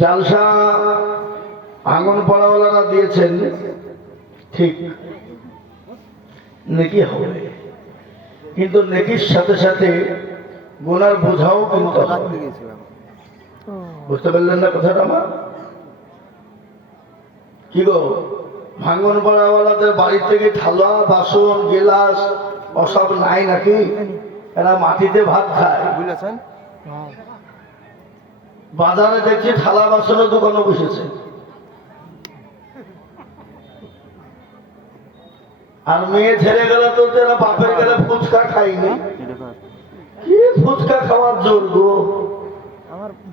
জালসা আঙ্গন পড়াওয়ালারা দিয়েছেন, ঠিক নেকি হবে, কিন্তু নেকির সাথে সাথে গুনার বোঝাও কিন্তু হবে। বুঝতে পারলেন না কথাটা আমার? কি গো, ভাঙ্গন পড়াওয়ালাদের বাড়ি থেকে থালা বাসন গিলাস ওসব নাই নাকি? এরা মাটিতে ভাত খায়। বুঝেছেন? বাজারে দেখছি থালা বাসনের দোকানে বসেছে, আর মেয়ে ছেড়ে গেল তো এরা বাপের গেলে ফুচকা খাইনি। কি ফুচকা খাওয়ার জোর গো?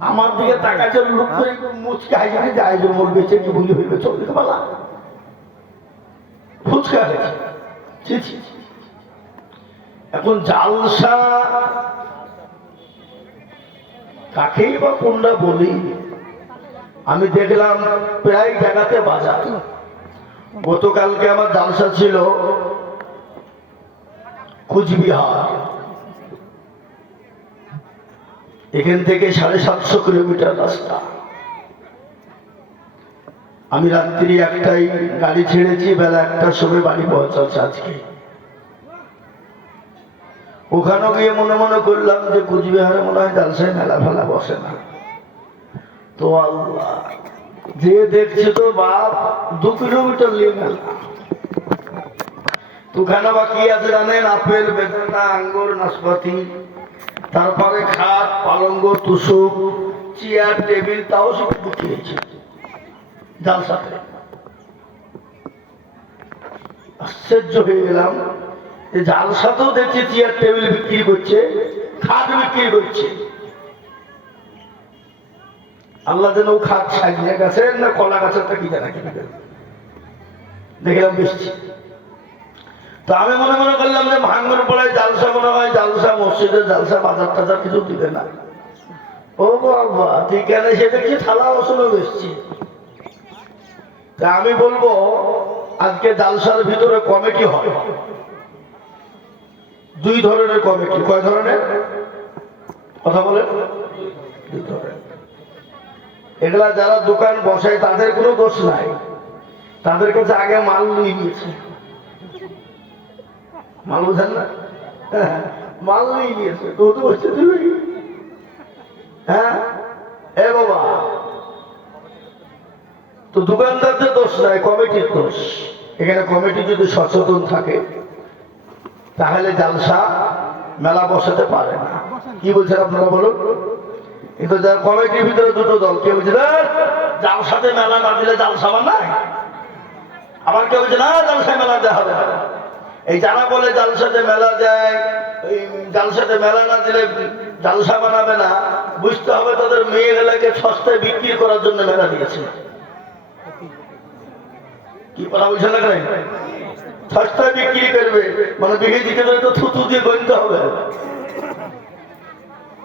আমার দিকে তাকাচ্ছে লোক করে মুচকা হাইজে যায় যে মোর বেঁচে কি ভুলি হইবে চলতে পারলাম ফুচকা খেয়েছে। এখন জালসা কাকেই বা কোনটা বলি? আমি দেখলাম প্রায় জায়গাতে বাজার। গতকালকে আমার জালসা ছিল কুচবিহার, এখান থেকে 750 কিলোমিটার রাস্তা। আমি রাত্রি 1টায় গাড়ি ছেড়েছি, বেলা 1টার সময় বাড়ি পৌঁছাচ্ছে আজকে। ওখানে গিয়ে মনে মনে করলাম যে কুচবিহারে মনে হয় জালসায় মেলা ফেলা বসে না। তো আল্লাহ, যে দেখছে তো বাপ 2 কিলোমিটার নিয়ে মেলা। ওখানে বা কি আছে জানেন? আপেল, বেদানা, আঙ্গুর, নাশপাতি, তারপরে খাট, পালঙ্গ, তুষক, চেয়ার, টেবিল, তাও সব বিক্রিয়েছে জালসাতে। আশ্চর্য হয়ে গেলাম, জালসাতেও দেখছি চেয়ার টেবিল বিক্রি করছে, খাট বিক্রি করছে। আল্লাহ যেন খাট সাজিয়ে গাছের না কলা গাছেরটা কি জানা কি দেখলাম বেশি। তো আমি মনে মনে করলাম যে ভাঙ্গর পড়ায় জালসা মনে হয় জালসা মসজিদের জালসা বাজার টাজার কিছু দিবে না। ও বাবা, ঠিক আছে, সে দেখছি থালা বাসনও বেশছি। তা আমি বলবো আজকে জালসার ভিতরে কমিটি হয়, 2 ধরনের কমিটি। কয় ধরনের? কথা বলে 2 ধরনের। এগুলা যারা দোকান বসায় তাদের কোনো দোষ নাই, তাদের কাছে আগে মাল নিয়ে নিয়েছে। মাল বোঝেন না? মাল নিয়ে নিয়েছে তো বসছে তুমি। হ্যাঁ এ বাবা, তো দোকানদারদের দোষ নাই, কমিটির দোষ। এখানে কমিটি যদি সচেতন থাকে তাহলে জালসা মেলা বসাতে পারে না। কি বলছেন আপনারা বলুন? কিন্তু যার কমিটির ভিতরে 2টো দল, কেউ বলছে জালসাতে মেলা না দিলে জালসা বানায়, আবার কেউ বলছে না জালসায় মেলা দেওয়া হবে না। এই যারা বলে জালসাতে মেলা দেয়, ওই জালসাতে মেলা না দিলে জালসা বানাবে না, বুঝতে হবে তাদের মেয়েগুলাকে সস্তায় বিক্রি করার জন্য মেলা দিয়েছে। কি কথা বলছে না? সস্তায় বিক্রি করবে মানে বিক্রি দিতে গেলে তো থুতু দিয়ে গণতে হবে।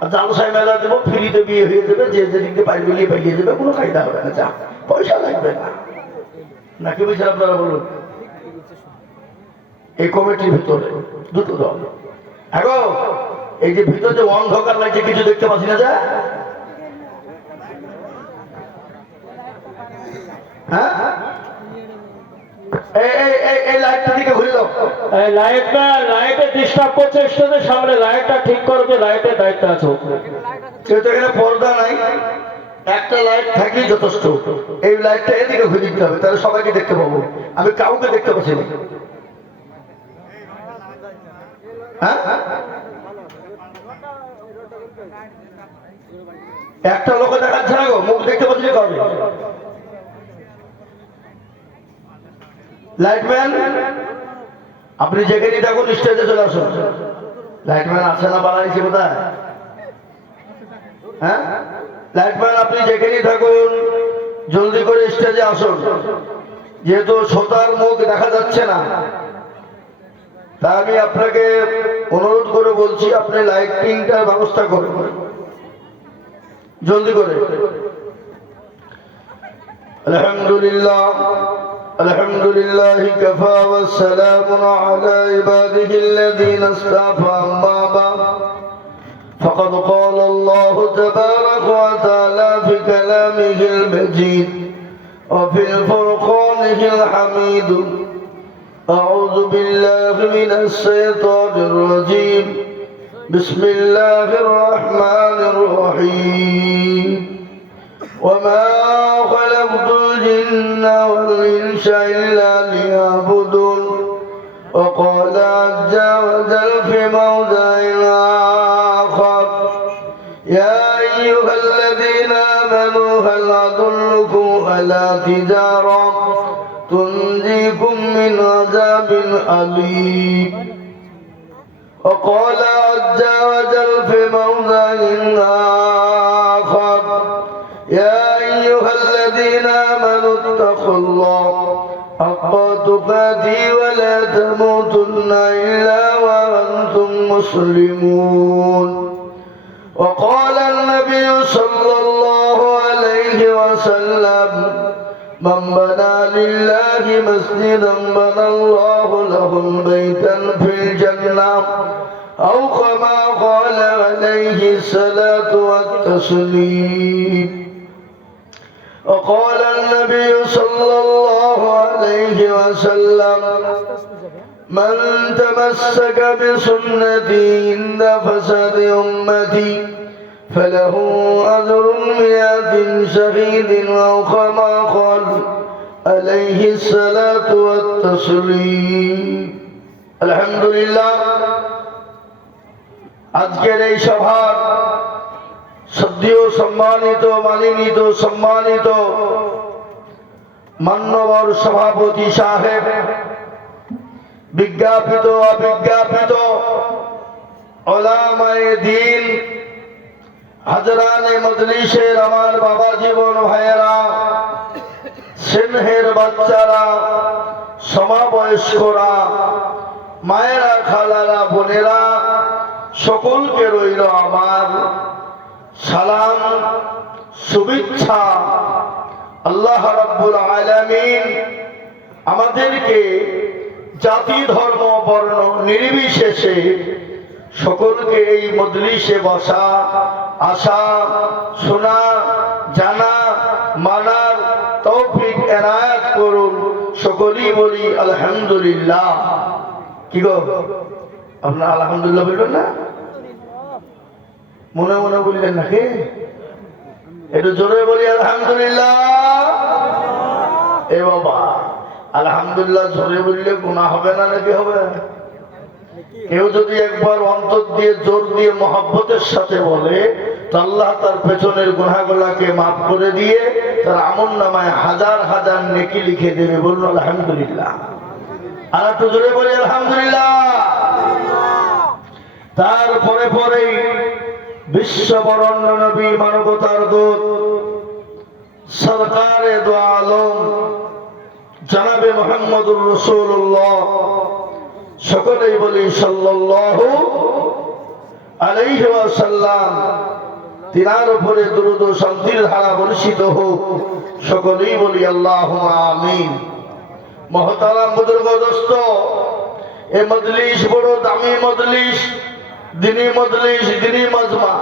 আর জালসায় মেলা দেবো, ফ্রিতে বিয়ে হয়ে যাবে, যে যেদিকে পাইবে নিয়ে পাইয়ে যাবে, কোনো কায়দা হবে না, যা পয়সা লাগবে না। নাকি বলছেন আপনারা বলুন? এই কমিটির ভিতরে 2টো দল। এখন এই যে ভিতরে যে অন্ধকার লাগছে, কিছু দেখতে পাচ্ছি না, যা হ্যাঁ এই লাইটটা দিকে ঘুরে দাও। লাইটে ডিস্টার্ব করছে, স্টেজের সামনে লাইটটা ঠিক করবে, লাইটের দায়িত্ব আছে। সেটা এখানে পর্দা নাই, একটা লাইট থাকি যথেষ্ট। এই লাইটটা এদিকে ঘুরে দিতে হবে, তাহলে সবাইকে দেখতে পাবো। আমি কাউকে দেখতে পাচ্ছি না। হ্যাঁ, একটা লোক দেখাচ্ছে না গো, মুখ দেখতে পাচ্ছি না কাউকে। লাইটম্যান, আপনি যেখানে থাকুন স্টেজে চলে আসুন। লাইটম্যান আছে না বাড়াইছে কোথায়? হ্যাঁ, লাইটম্যান আপনি যেখানেই থাকুন জলদি করে স্টেজে আসুন। যেহেতু শ্রোতার মুখ দেখা যাচ্ছে না, তা আমি আপনাকে অনুরোধ করে বলছি, আপনি লাইটিংটার ব্যবস্থা করুন জলদি করে। আলহামদুলিল্লাহ, আলহামদুলিল্লাহ কাফা ওয়া সালামুন আলা ইবাদিহি আল্লাযীনা ইসতাফা, আম্মা বা'দ। فقد قال الله تبارك وتعالى في كلامه المجيد وفي فرقانه الحميد أعوذ بالله من الشيطان الرجيم بسم الله الرحمن الرحيم وما خلقت الجن والإنس إلا ليعبدون وقال عز وجل في موضع آخر يا أيها الذين آمنوا هل أدلكم على تجارة تنجيكم من عذاب أليم وقال عز وجل في موضع آخر يا أيها الذين آمنوا اتقوا الله حق تقاته ولا تموتن إلا وأنتم مسلمون وقال النبي صلى الله عليه وسلم من بنى لله مسجدا بنى الله له بيتا في الجنة أو كما قال عليه الصلاة والتسليم وقال النبي صلى الله عليه وسلم من تمسك بسنتي عند فساد أمتي فله أجر 100 شهيد أو كما قال عليه الصلاة والتسليم الحمد لله আজকের এই সভার শ্রদ্ধেয় সম্মানিত মাননীত সম্মানিত মান্যবর সভাপতি সাহেব বিজ্ঞাপিত অবিজ্ঞাপিত ওলামায়ে দ্বীন হাজরানে মজলিসের আমার বাবা জীবন ভাইয়েরা স্নেহের বাচ্চারা সমবয়স্করা মায়েরা খালারা বোনেরা সকলকে রইল আমার সালাম শুভেচ্ছা আল্লাহ রাব্বুল আলামিন আমাদেরকে জাতি ধর্ম বর্ণ নির্বিশেষে সকলকে এই মজলিসে বসা আসা শোনা জানা মানার তৌফিক এনায়েত করুন সকলেই বলি আলহামদুলিল্লাহ কি গো আপনারা আলহামদুলিল্লাহ বলবেন না মনে মনে বললেন নাকি একটু জোরে বলি আলহামদুলিল্লাহ এ বাবা আলহামদুলিল্লাহ জোরে বললে গুনাহ হবে না নাকি হবে কেউ যদি একবার অন্তর দিয়ে জোর দিয়ে মহব্বতের সাথে বলে তো আল্লাহ তার পেছনের গুনাহগুলোকে মাফ করে দিয়ে তার আমলনামায় হাজার হাজার নেকি লিখে দেবে বলুন আলহামদুলিল্লাহ আর একটু জোরে বলি আলহামদুলিল্লাহ তারপরে পরেই বিশ্ব বরণ্য নবী মানবতার দূত সরকারে দো আলম জনাবে মুহাম্মদুর রাসূলুল্লাহ সকলেই বলি সাল্লাল্লাহু আলাইহি ওয়াসাল্লাম তিনার উপরে দরুদ ও শান্তির ধারা বর্ষিত হোক সকলেই বলি আল্লাহুম্মা আমিন মহতারাম বুজুর্গ দোস্ত এই মজলিস বড় দামি মজলিস দিনী মজলিস দিনী মাজমা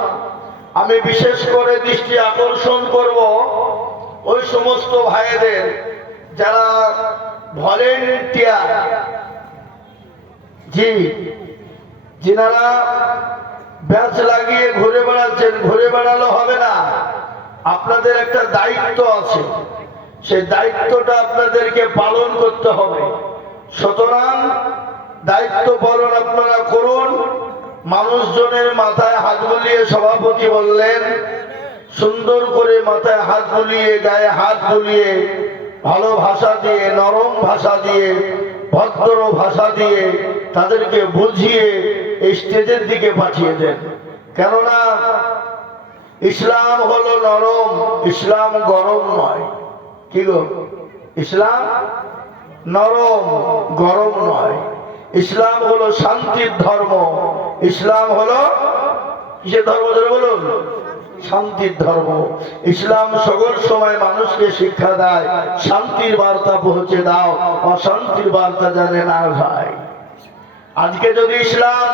আমি বিশেষ করে দৃষ্টি আকর্ষণ করব ওই সমস্ত ভাইদের যারা ভলেন্টিয়ার জি যিনারা ব্যাচ লাগিয়ে ঘুরে বেড়াচ্ছেন ঘুরে বেড়ালে হবে না আপনাদের একটা দায়িত্ব আছে সেই দায়িত্বটা আপনাদেরকে পালন করতে হবে সুতরাং দায়িত্ব পালন আপনারা করুন মানুষজনের মাথায় হাত বুলিয়ে সভাপতি বললেন সুন্দর করে মাথায় হাত বুলিয়ে গায়ে হাত বুলিয়ে ভালো ভাষা দিয়ে নরম ভাষা দিয়ে ভদ্র ভাষা দিয়ে তাদেরকে বুঝিয়ে এই স্টেজের দিকে পাঠিয়ে দেন কেননা ইসলাম হলো নরম ইসলাম গরম নয় কি গো ইসলাম নরম গরম নয় ইসলাম হলো শান্তির ধর্ম ইসলাম হলো কিসের ধর্ম ধরে বলুন শান্তির ধর্ম ইসলাম সকল সময় মানুষকে শিক্ষা দেয় শান্তির বার্তা পৌঁছে দাও অশান্তির বার্তা জানে না ভাই আজকে যদি ইসলাম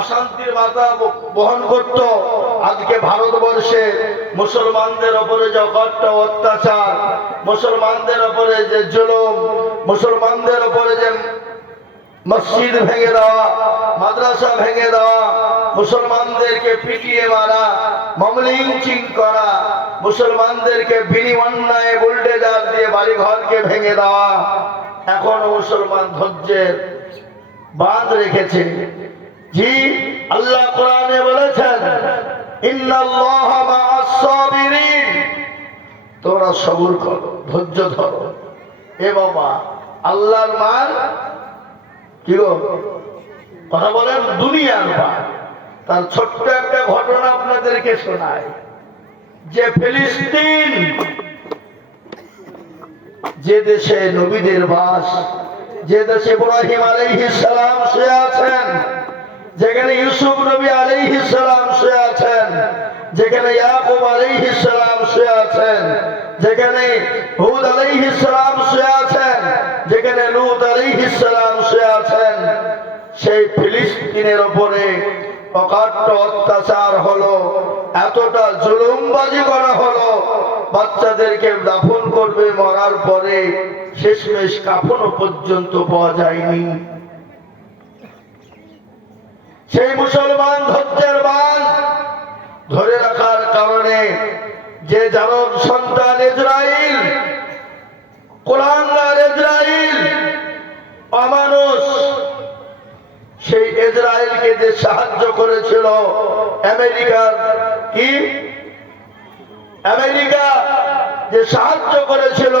অশান্তির বার্তা বহন করত, আজকে ভারতবর্ষে মুসলমানদের ওপরে যে কট্টা অত্যাচার, মুসলমানদের ওপরে যে জুলুম, মুসলমানদের ওপরে যে মসজিদ ভেঙে দেওয়া, মাদ্রাসা ভেঙে দেওয়া, মুসলমানদেরকে পিটিয়ে মারা, মমলিঞ্চিং করা, মুসলমানদেরকে বিনি অন্যায় বুলডেজার দিয়ে বাড়িঘরকে ভেঙে দেওয়া, এখনো মুসলমান ধৈর্যের বাঁধ রেখেছে। জি, আল্লাহ কোরআনে বলেছেন ইন্নাল্লাহা মা'আস সাবিরিন, তোমরা সবুর করো, ধৈর্য ধরো। এ বাবা, আল্লাহর মান কি গো কথা বলেন, দুনিয়ার মান। তার ছোট্ট একটা ঘটনা আপনাদেরকে শোনায়, যে ফিলিস্তিন, যে দেশে নবীদের বাস, যে দেশে ইব্রাহিম আলাইহিস সালাম শুয়ে আছেন, যেখানে ইউসুফ নবী আলাইহিস সালাম শুয়ে আছেন, যেখানে ইয়াকুব আলাইহিস সালাম শুয়ে আছেন, যেখানে হুদ আলাইহিস সালাম শুয়ে আছেন, যেখানে লূত আলাইহিস সালাম শুয়ে আছেন, সেই ফিলিস্তিনের উপরে অকাট্য অত্যাচার হলো, এতটা জুলুমবাজি করা হলো, বাচ্চাদেরকে দাফন করবে, মরার পরে শেষমেশ কাফনও পর্যন্ত পাওয়া যায়নি। সেই মুসলমান ধৈর্যের বাঁধ ধরে রাখার কারণে যে জারদ সন্তান ইসরাইল, কুলাঙ্গার ইসরাইল, অমানুষ, সেই ইসরায়েলকে যে সাহায্য করেছিল আমেরিকার, কি আমেরিকা যে সাহায্য করেছিল,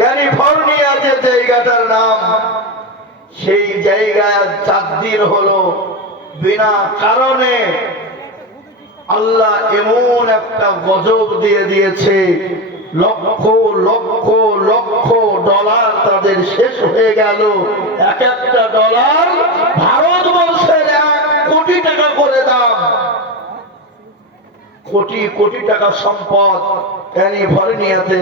ক্যালিফোর্নিয়া যে জায়গাটার নাম, সেই জায়গায় 4 দিন হলো বিনা কারণে আল্লাহ এমন একটা গজব দিয়ে দিয়েছে, লক্ষ লক্ষ লক্ষ ডলার তাদের শেষ হয়ে গেল। এক একটা ডলার ভারতবর্ষের 1 কোটি টাকা করে দাম, কোটি কোটি টাকা সম্পদ। ক্যালিফোর্নিয়াতে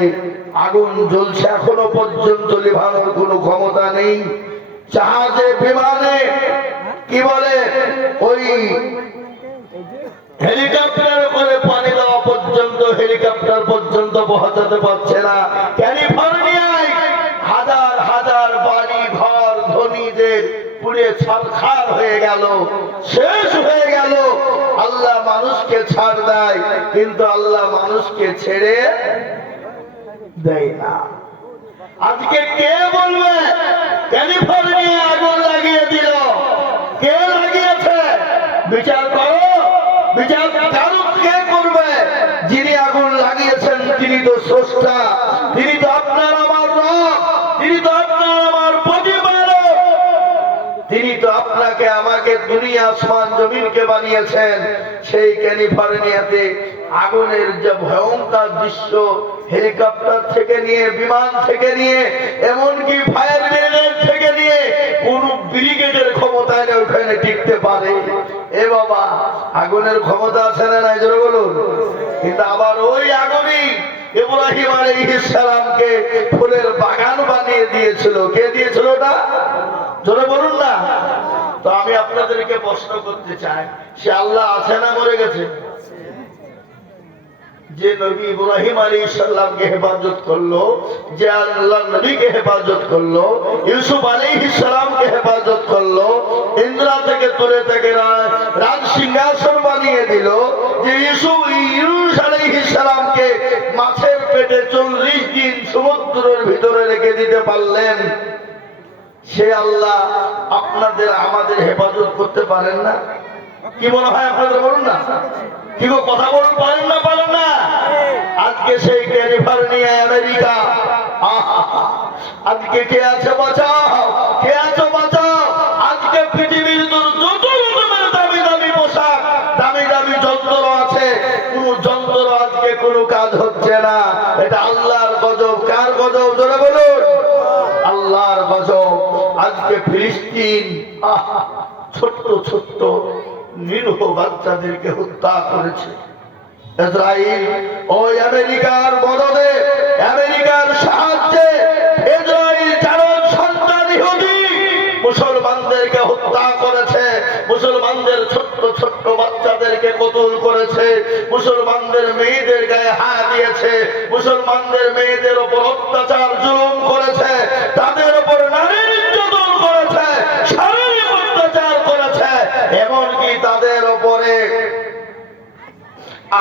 আগুন জ্বলছে, এখনো পর্যন্ত লিভানোর কোনো ক্ষমতা নেই। জাহাজে, বিমানে, কি বলে ওই হেলিকপ্টার করে পানি দেওয়া পর্যন্ত, হেলিকপ্টার পর্যন্ত পৌঁছাতে পারছে না। ক্যালিফোর্নিয়ায় হাজার হাজার বাড়ি ঘর ধনীদের পুড়ে ছারখার হয়ে গেল, শেষ হয়ে গেল। আল্লাহ মানুষকে ছাড় দেয়, কিন্তু আল্লাহ মানুষকে ছেড়ে দেয় না। আজকে কে বলবে ক্যালিফোর্নিয়া আগুন লাগিয়ে দিল? কে লাগিয়েছে? বিচার করো, বিচার কে করবে? যিনি আগুন লাগিয়েছেন তিনি তো স্রষ্টা, তিনি তো আপনার আমার রব, তিনি তো আপনার আমার প্রতিপালক, তিনি তো আপনাকে আমাকে দুনিয়া আসমান জমিনকে বানিয়েছেন। সেই ক্যালিফোর্নিয়াতে আগুনের যে ভয়ঙ্কর দৃশ্য, হেলিকপ্টার থেকে নিয়ে, বিমান থেকে নিয়ে, এমনকি ফায়ার ব্রিগেড থেকে নিয়ে, কোন ব্রিগেডের ক্ষমতা নেই ওখানে টিকতে পারে। এ বাবা, আগুনের ক্ষমতা আছে না নাই জোরে বলুন। কিন্তু আবার ওই আগুনই ইব্রাহিম আলাইহিস সালামকে ফুলের বাগান বানিয়ে দিয়েছিল। কে দিয়েছিল ওটা? জোরে বলুন না। তো আমি আপনাদেরকে প্রশ্ন করতে চাই, সে আল্লাহ আছে না মরে গেছে? যে নবী ইব্রাহিম আলাইহিস সালামকে হেফাজত করলো, যে আল্লাহর নবীকে হেফাজত করলো, ইউসুফ আলাইহিস সালামকে হেফাজত করলো, ইন্দ্রা থেকে তুলে থেকে রাজ সিংহাসন বানিয়ে দিল, যে ইউসুফ আলাইহিস সালামকে মাছের পেটে 40 দিন সমুদ্রের ভিতরে রেখে দিতে পারলেন, সে আল্লাহ আপনাদের আমাদের হেফাজত করতে পারেন না? কি মনে হয় আপনাদের? বলুন না, কি গো, কথা বলুন, পারেন না? পারেন না? আজকে সেই ক্যালিফোর্নিয়া, আমেরিকা, আজকে কে আছে বাঁচাও, কে আছে বাঁচাও। আজকে পৃথিবীর যত রকমের দামি দামি পোশাক, দামি দামি যন্ত্র আছে, কোন যন্ত্র আজকে কোনো কাজ হচ্ছে না। এটা আল্লাহর গজব। কার গজব? জোরে বলুন, আল্লাহর গজব। আজকে ফিলিস্তিন ছোট্ট ছোট্ট নিরীহ বাচ্চাদেরকে হত্যা করেছে ইসরাইল। ওই আমেরিকার মদদে, আমেরিকার সাহায্যে ইসরাইল জারদ সন্তান ইহুদি মুসলমানদেরকে হত্যা করেছে। কতল করেছে, মুসলমানদের মেয়েদের গায়ে হাত দিয়েছে, মুসলমানদের মেয়েদের ওপর অত্যাচার জুলুম করেছে, তাদের ওপর নারী নির্যাতন করেছে, শারীরিক অত্যাচার করেছে, এমনকি তাদের ওপরে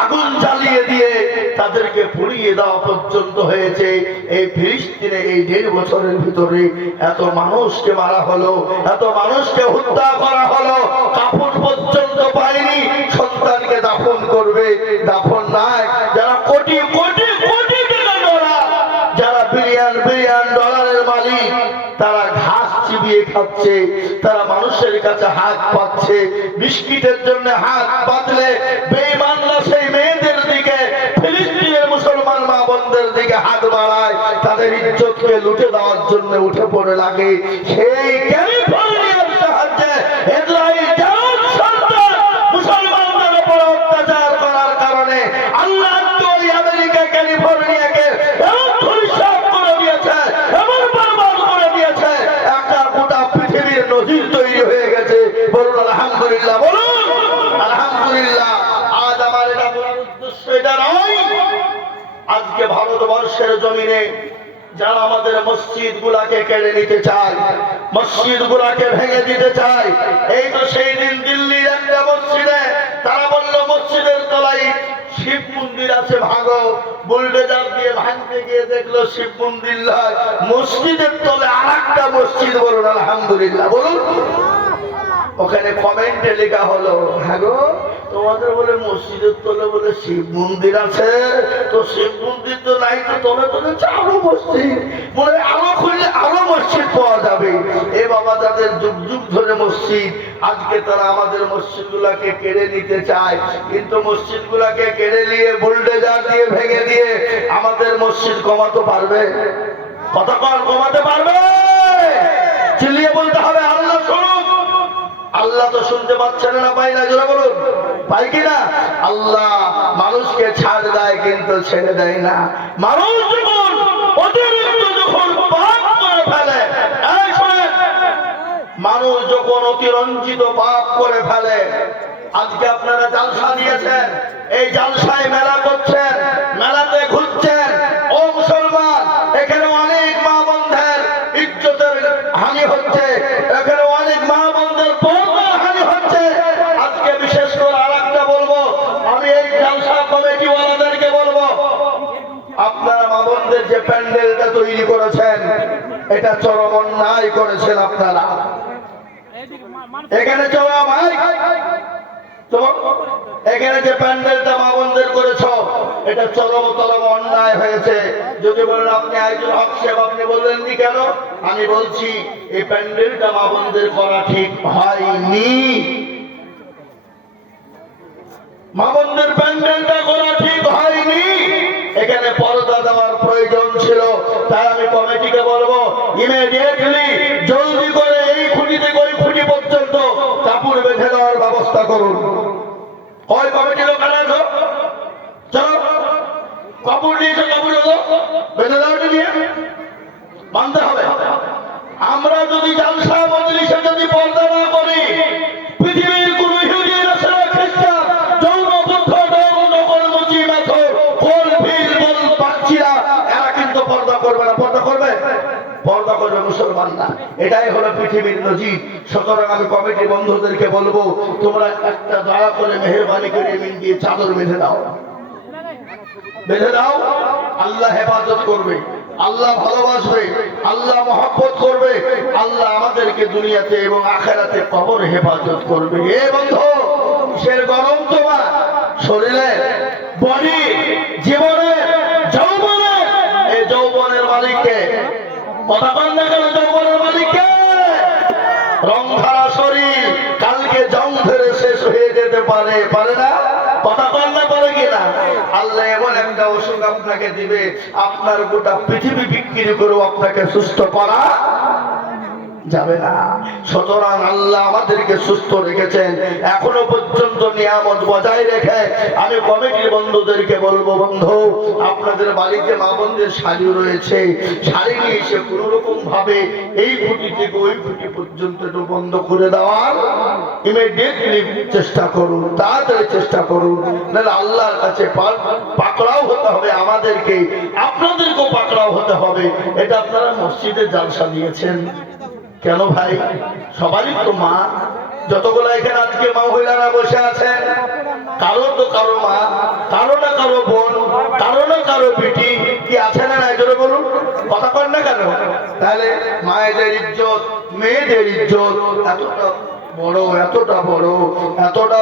আগুন জ্বালিয়ে দিয়ে তাদেরকে পুড়িয়ে দেওয়া পর্যন্ত হয়েছে। এই ফিলিস্তিনে এই 1.5 বছরের ভিতরে এত মানুষকে মারা হলো, এত মানুষকে হত্যা করা হলো, কাফন পর্যন্ত পায়নি। সন্তানকে দাফন করবে, দাফন নাই। যারা কোটি কোটি কোটি টাকা ডলার, যারা বিলিয়ন বিলিয়ন ডলারের মালিক, তারা ঘাস চিবিয়ে খাচ্ছে, তারা মানুষের কাছে হাত পাচ্ছে। বিস্কিটের জন্য হাত পাতলে বেঈমানরা সেই মেয়েদের দিকে, ফিলিস্তিনের মুসলমান মা বোনদের দিকে হাত বাড়ায়, তাদের ইজ্জতকে লুটে দেওয়ার জন্য উঠে পড়ে লাগে। সেই ক্যালিফোর্নিয়ার সাহায্যে ইসরায়েল জারুদ সন্তান মুসলমানদের উপর অত্যাচার করার কারণে আল্লাহ তো ওই আমেরিকা ক্যালিফোর্নিয়াকে এমন ধূলিসাৎ করে দিয়েছে, এমন বরবাদ করে দিয়েছে, একটা গোটা পৃথিবীর নজির তৈরি হয়ে গেছে। বলুন আলহামদুলিল্লাহ, বলুন আলহামদুলিল্লাহ। আজ আমার এটা বলার উদ্দেশ্য এটা নয়, আজকে ভারতবর্ষের জমিনে যারা আমাদের মসজিদ গুলাকে কেড়ে নিতে চায়, মসজিদ গুলাকে ভেঙে দিতে চায়, এই তো সেই দিন দিল্লির একটা মসজিদে তারা বলল মসজিদের তলায় শিব মন্দির আছে, ভাগো। বুলডোজার দিয়ে ভাঙতে গিয়ে দেখলো শিব মন্দির নয়, মসজিদের তলে আর একটা মসজিদ। বলুন আলহামদুলিল্লাহ, বলুন। ওখানে কমেন্টে লেখা হলো, হ্যাঁ গো তোমাদের বলে মসজিদের তলে বলে শিব মন্দির আছে, তো শিব মন্দির তো নাই, তো তলে তলে আরো মসজিদ, বলে আরো খুললে আরো মসজিদ পাওয়া যাবে। এ বাবা, যাদের যুগ যুগ ধরে মসজিদ, আজকে তারা আমাদের মসজিদ গুলাকে কেড়ে নিতে চায়, কিন্তু মসজিদ গুলাকে কেড়ে নিয়ে বুলডোজার দিয়ে ভেঙে দিয়ে আমাদের মসজিদ কমাতে পারবে? কতক্ষণ কমাতে পারবে? চিল্লিয়ে বলতে হবে আল্লাহ শুনুন। আল্লাহ তো শুনতে পাচ্ছেন না, পাই না? জোরে বলুন, পাই কিনা? আল্লাহ মানুষকে ছাড় দেয় কিন্তু ছেড়ে দেয় না। মানুষ যখন অতিরিক্ত যখন পাপ করে ফেলে, এই শোনেন, মানুষ যখন অতিরঞ্জিত পাপ করে ফেলে, আজকে আপনারা জালসা দিয়েছেন, এই জালসায় মেলা করছেন, মেলাতে ঘুরছেন, ও মুসলমান, এখানে অনেক মা বোনদের ইজ্জতের হানি হচ্ছে, এখানে অনেক মা বোনদের পর্দার হানি হচ্ছে। আজকে বিশেষ করে আরেকটা বলবো, আমি এই জালসা কমিটিওয়ালাদেরকে বলবো, আপনারা মা বোনদের যে প্যান্ডেলটা তৈরি করেছেন, এটা চরম অন্যায় করেছেন আপনারা। এখানে চলো ভাই, এখানে যে প্যান্ডেলটা মা বোনদের করেছ, এটা চরম চরম অন্যায় হয়েছে। যদি বলেন আপনি আইজুল হক সাহেব, আপনি বললেননি কেন? আমি বলছি এই প্যান্ডেলটা মা বোনদের করা ঠিক হয়নি। মা বোনদের প্যান্ডেলটা করা ঠিক হয়নি, এখানে পর্দা দেওয়ার প্রয়োজন ছিল। তাই আমি কমিটিকে বলবো, ইমিডিয়েটলি জলদি করে এই খুঁটি থেকে ওই খুঁটি পর্যন্ত কাপড় বেঁধে দেওয়ার ব্যবস্থা করুন। ওই কমিটি লোক আছো, চলো কাপড় নিয়েছো, কাপড় বেঁধে দেওয়াটা নিয়ে মানতে হবে। আমরা যদি জালসা মজলিসে যদি পর্দা না করি, পৃথিবীর কোন ইহুদি নাসারা খ্রিস্টান যৌন বুদ্ধ নকল মুচি মেথর কোল ভিল বল পাচ্ছিরা, এরা কিন্তু পর্দা করবে না। পর্দা করবে? পর্দা করবে মুসলমান না। এটাই হলো পৃথিবীর নজির। সুতরাং আমি কমিটি বন্ধুদেরকে বলবো, তোমরা একটা দয়া করে মেহেরবানি করে মিন দিয়ে চাদর বেঁধে দাও, বেঁধে দাও। আল্লাহ হেফাজত করবে, আল্লাহ ভালোবাসবে, আল্লাহ মহব্বত করবে, আল্লাহ আমাদেরকে দুনিয়াতে এবং আখেরাতে কবর হেফাজত করবে। এ বন্ধু, কিসের গরম তোমার শরীরে, বডি, জীবনে, যৌবনে? এই যৌবনের মালিককে কথা কন না কেন? যৌবনের মালিককে? রং ধারা শরীর কালকে জং ধরে শেষ হয়ে যেতে পারে, পারে না? কথা কন না, পারে কিনা? আল্লাহ এমন একটা অসুখ আপনাকে দিবে, আপনার গোটা পৃথিবী বিক্রি করেও আপনাকে সুস্থ করা যাবে না। সুতরাং আল্লাহ আমাদেরকে সুস্থ রেখেছেন, এখনো পর্যন্ত নিয়ামত বজায় রেখে আমি কমিটির বন্ধুদেরকে বলবো, বন্ধু আপনাদের বাড়িতে মা বোনদের শাড়ি রয়েছে, শাড়ি নিয়ে এসে কোন রকম ভাবে এই ফুটি থেকে ওই ফুটি পর্যন্ত একটু বন্ধ করে দেওয়ার ইমিডিয়েটলি চেষ্টা করুন, তাড়াতাড়ি চেষ্টা করুন, নাহলে আল্লাহর কাছে পাকড়াও হতে হবে, আমাদেরকে আপনাদেরকেও পাকড়াও হতে হবে। এটা আপনারা মসজিদে জালসা দিয়েছেন কেন ভাই? সবারই তো মা, যতগুলো এখানে আজকে মহিলারা বসে আছেন, কারো তো কারো মা, কারো না কারো বোন, কারো না কারো বেটি কি আছে না নাই? জোরে বলুন, কথা কর না কেন? তাহলে মায়েদের ইজ্জত, মেয়েদের ইজ্জত এতটা বড়, এতটা বড়, এতটা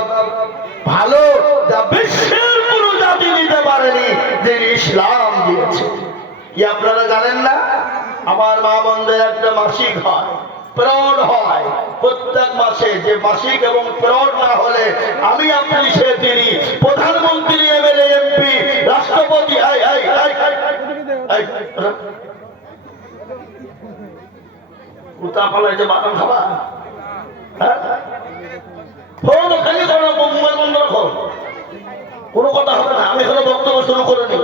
ভালো, যা বিশ্বের কোনো জাতি নিতে পারেনি, যে ইসলাম দিয়েছে। কি আপনারা জানেন না? আমার মা বোনদের একটা মাসিক হয়, পিরিয়ড হয় প্রত্যেক মাসে। যে মাসিক এবং পিরিয়ড না হলে আমি আপনি সে তিনি প্রধানমন্ত্রী, এমএলএ, এমপি, রাষ্ট্রপতি, কুতা পালায় যে বাদাম খাবা, ফোন খালি করো, মোবাইল বন্ধ রাখো, কোনো কথা হবে না, আমি এখানে বক্তব্য শুরু করে নিই।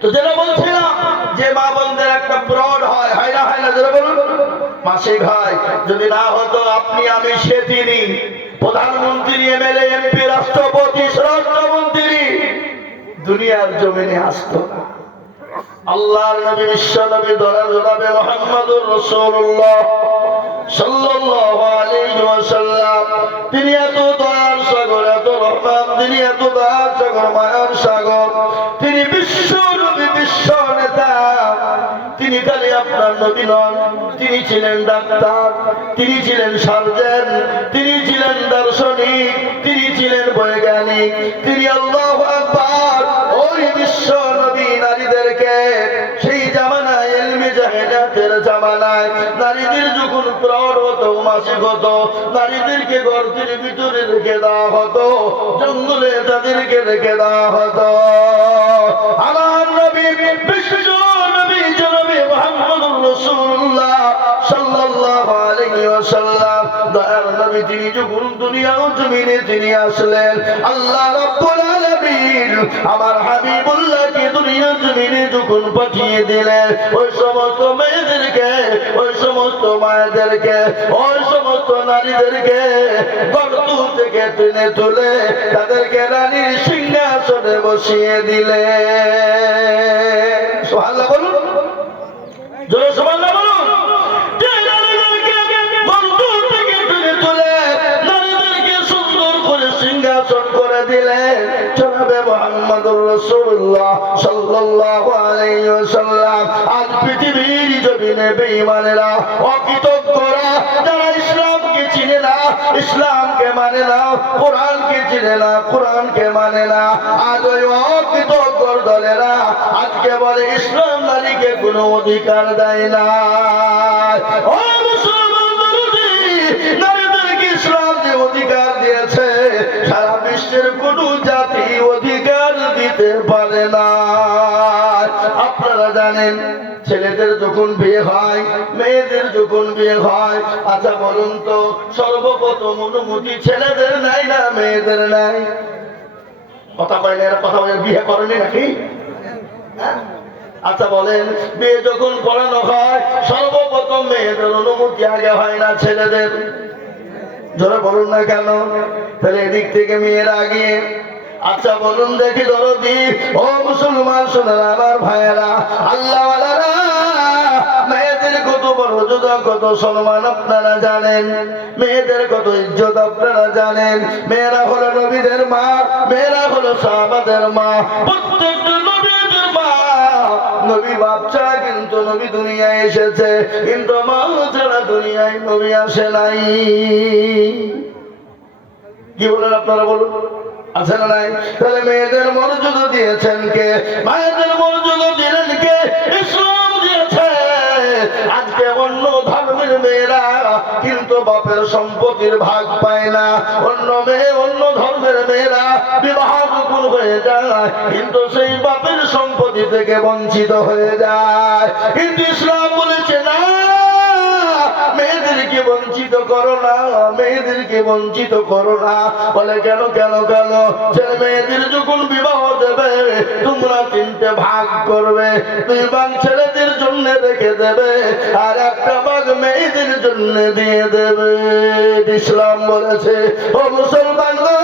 তো যেটা বলছিলাম যে মা বোনদের একটা পিরিয়ড হয়, হয় না? হয় না? যেটা বলুন, মাসিক হয়। যদি না হতো আপনি আমি সে তিনি প্রধানমন্ত্রী, এমএলএ, এমপি, রাষ্ট্রপতি, স্বরাষ্ট্রমন্ত্রী দুনিয়ার জমিনে আসতো না। আল্লাহর নবী, বিশ্ব নবী, দয়াল জনাবে মুহাম্মদুর রাসূলুল্লাহ সাল্লাল্লাহু আলাইহি ওয়াসাল্লাম, তিনি এত দয়ার সাগর, এত রহমান, তিনি এত দয়ার সাগর, মায়ার সাগর, তিনি বিশ্ব নবী, বিশ্ব নেতা। তিনি খালি আপনার নবী নন, তিনি ছিলেন ডাক্তার, তিনি ছিলেন সার্জন, তিনি ছিলেন দার্শনিক, তিনি ছিলেন বৈজ্ঞানিক, তিনি আল্লাহু আকবার। ওই বিশ্ব নবী নারীদেরকে সেই জামানায়, ইলমে জাহেলিয়াতের জামানায়, নারীদের যখন পিরিয়ড হতো, মাসিক হতো, নারীদেরকে গর্তের ভিতরে রেখে দেওয়া হতো, জঙ্গলে তাদেরকে রেখে দেওয়া হতো। আমার নবী, বিশ্ব নবী জনাবে মুহাম্মদুর রাসূলুল্লাহ সাল্লাল্লাহু আলাইহি ওয়াসাল্লাম, দয়ার নবী, তিনি যখন দুনিয়ার জমিনে তিনি আসলেন, আল্লাহ রাব্বুল আলামিন আমার হাবিবুল্লাহকে দুনিয়ার জমিনে যখন পাঠিয়ে দিলেন, ওই সমস্ত মেয়েদেরকে, ওই সমস্ত মায়েদেরকে, ওই সমস্ত নারীদেরকে গর্ত থেকে টেনে তুলে তাদেরকে রানীর সিংহাসনে বসিয়ে দিলেন। সুবহানাল্লাহ বলুন, জোরে সুবহানাল্লাহ বলুন। যে নারীদেরকে গর্ত থেকে টেনে তুলে নারীদেরকে সুন্দর করে সিংহাসন করে দিলেন জনাবে মুহাম্মদুর রাসূলুল্লাহ সাল্লাল্লাহু আলাইহি ওয়াসাল্লাম। আজ পৃথিবীর জমিনে বেঈমানেরা, অকৃতজ্ঞরা, যারা ইসলামকে চিনে না, ইসলামকে মানে না, কোরআনকে চিনে না, কোরআনকে মানে না, আজ ওই অকৃতজ্ঞর দলেরা আজকে বলে ইসলাম নারীকে কোনো অধিকার দেয় না। ও মুসলমান বিরোধী, নারীদেরকে ইসলাম যে অধিকার দিয়েছে, সারা বিশ্বের কোন জাতি অধিকার দিতে পারে না। আপনারা জানেন, ছেলেদের যখন বিয়ে হয়, মেয়েদের যখন বিয়ে হয়, আচ্ছা বলুন তো, সর্বপ্রথম অনুমতি ছেলেদের নাই না মেয়েদের নাই? কথা কয় না, এরা কথা বলে বিয়ে করেনি নাকি? আচ্ছা বলেন, বিয়ে যখন করানো হয় সর্বপ্রথম মেয়েদের অনুমতি আগে হয় না ছেলেদের? জোরে বলুন না কেন? তাহলে এদিক থেকে মেয়েরা আগে। আচ্ছা বলুন দেখি দরদি, ও মুসলমান শোনেন আমার ভাইয়েরা, আল্লাহওয়ালারা, মেয়েদের কত মর্যাদা, কত সম্মান আপনারা জানেন, মেয়েদের কত ইজ্জত আপনারা জানেন। মেয়েরা হলো নবীদের মা, মেয়েরা হলো সাহাবাদের মা, প্রত্যেকটা নবীদের মা। নবী বাপ ছাড়া কিন্তু নবী দুনিয়ায় এসেছে, কিন্তু মা ছাড়া দুনিয়ায় নবী আসে নাই। কি বলেন আপনারা বলুন, আছে না নাই? তাহলে মেয়েদের মর্যাদা দিয়েছেন কে? মায়েদের মর্যাদা দিলেন কে? ইসলাম দিয়েছে। আজকে অন্য ধর্মের মেয়েরা কিন্তু বাপের সম্পত্তির ভাগ পায় না। অন্য মেয়ে, অন্য ধর্মের মেয়েরা বিবাহ যখন হয়ে যায় কিন্তু সেই বাপের সম্পত্তি থেকে বঞ্চিত হয়ে যায়। কিন্তু ইসলাম বলেছে না, মেয়েদেরকে বঞ্চিত করো না, মেয়েদেরকে বঞ্চিত করো না। বলে কেন কেন কেন? ছেলে মেয়েদের যখন বিবাহ দেবে তোমরা 3টে ভাগ করবে, 2 ভাগ ছেলেদের জন্য রেখে দেবে আর 1টা ভাগ মেয়েদের জন্য দিয়ে দেবে। ইসলাম বলেছে। ও মুসলমান গো,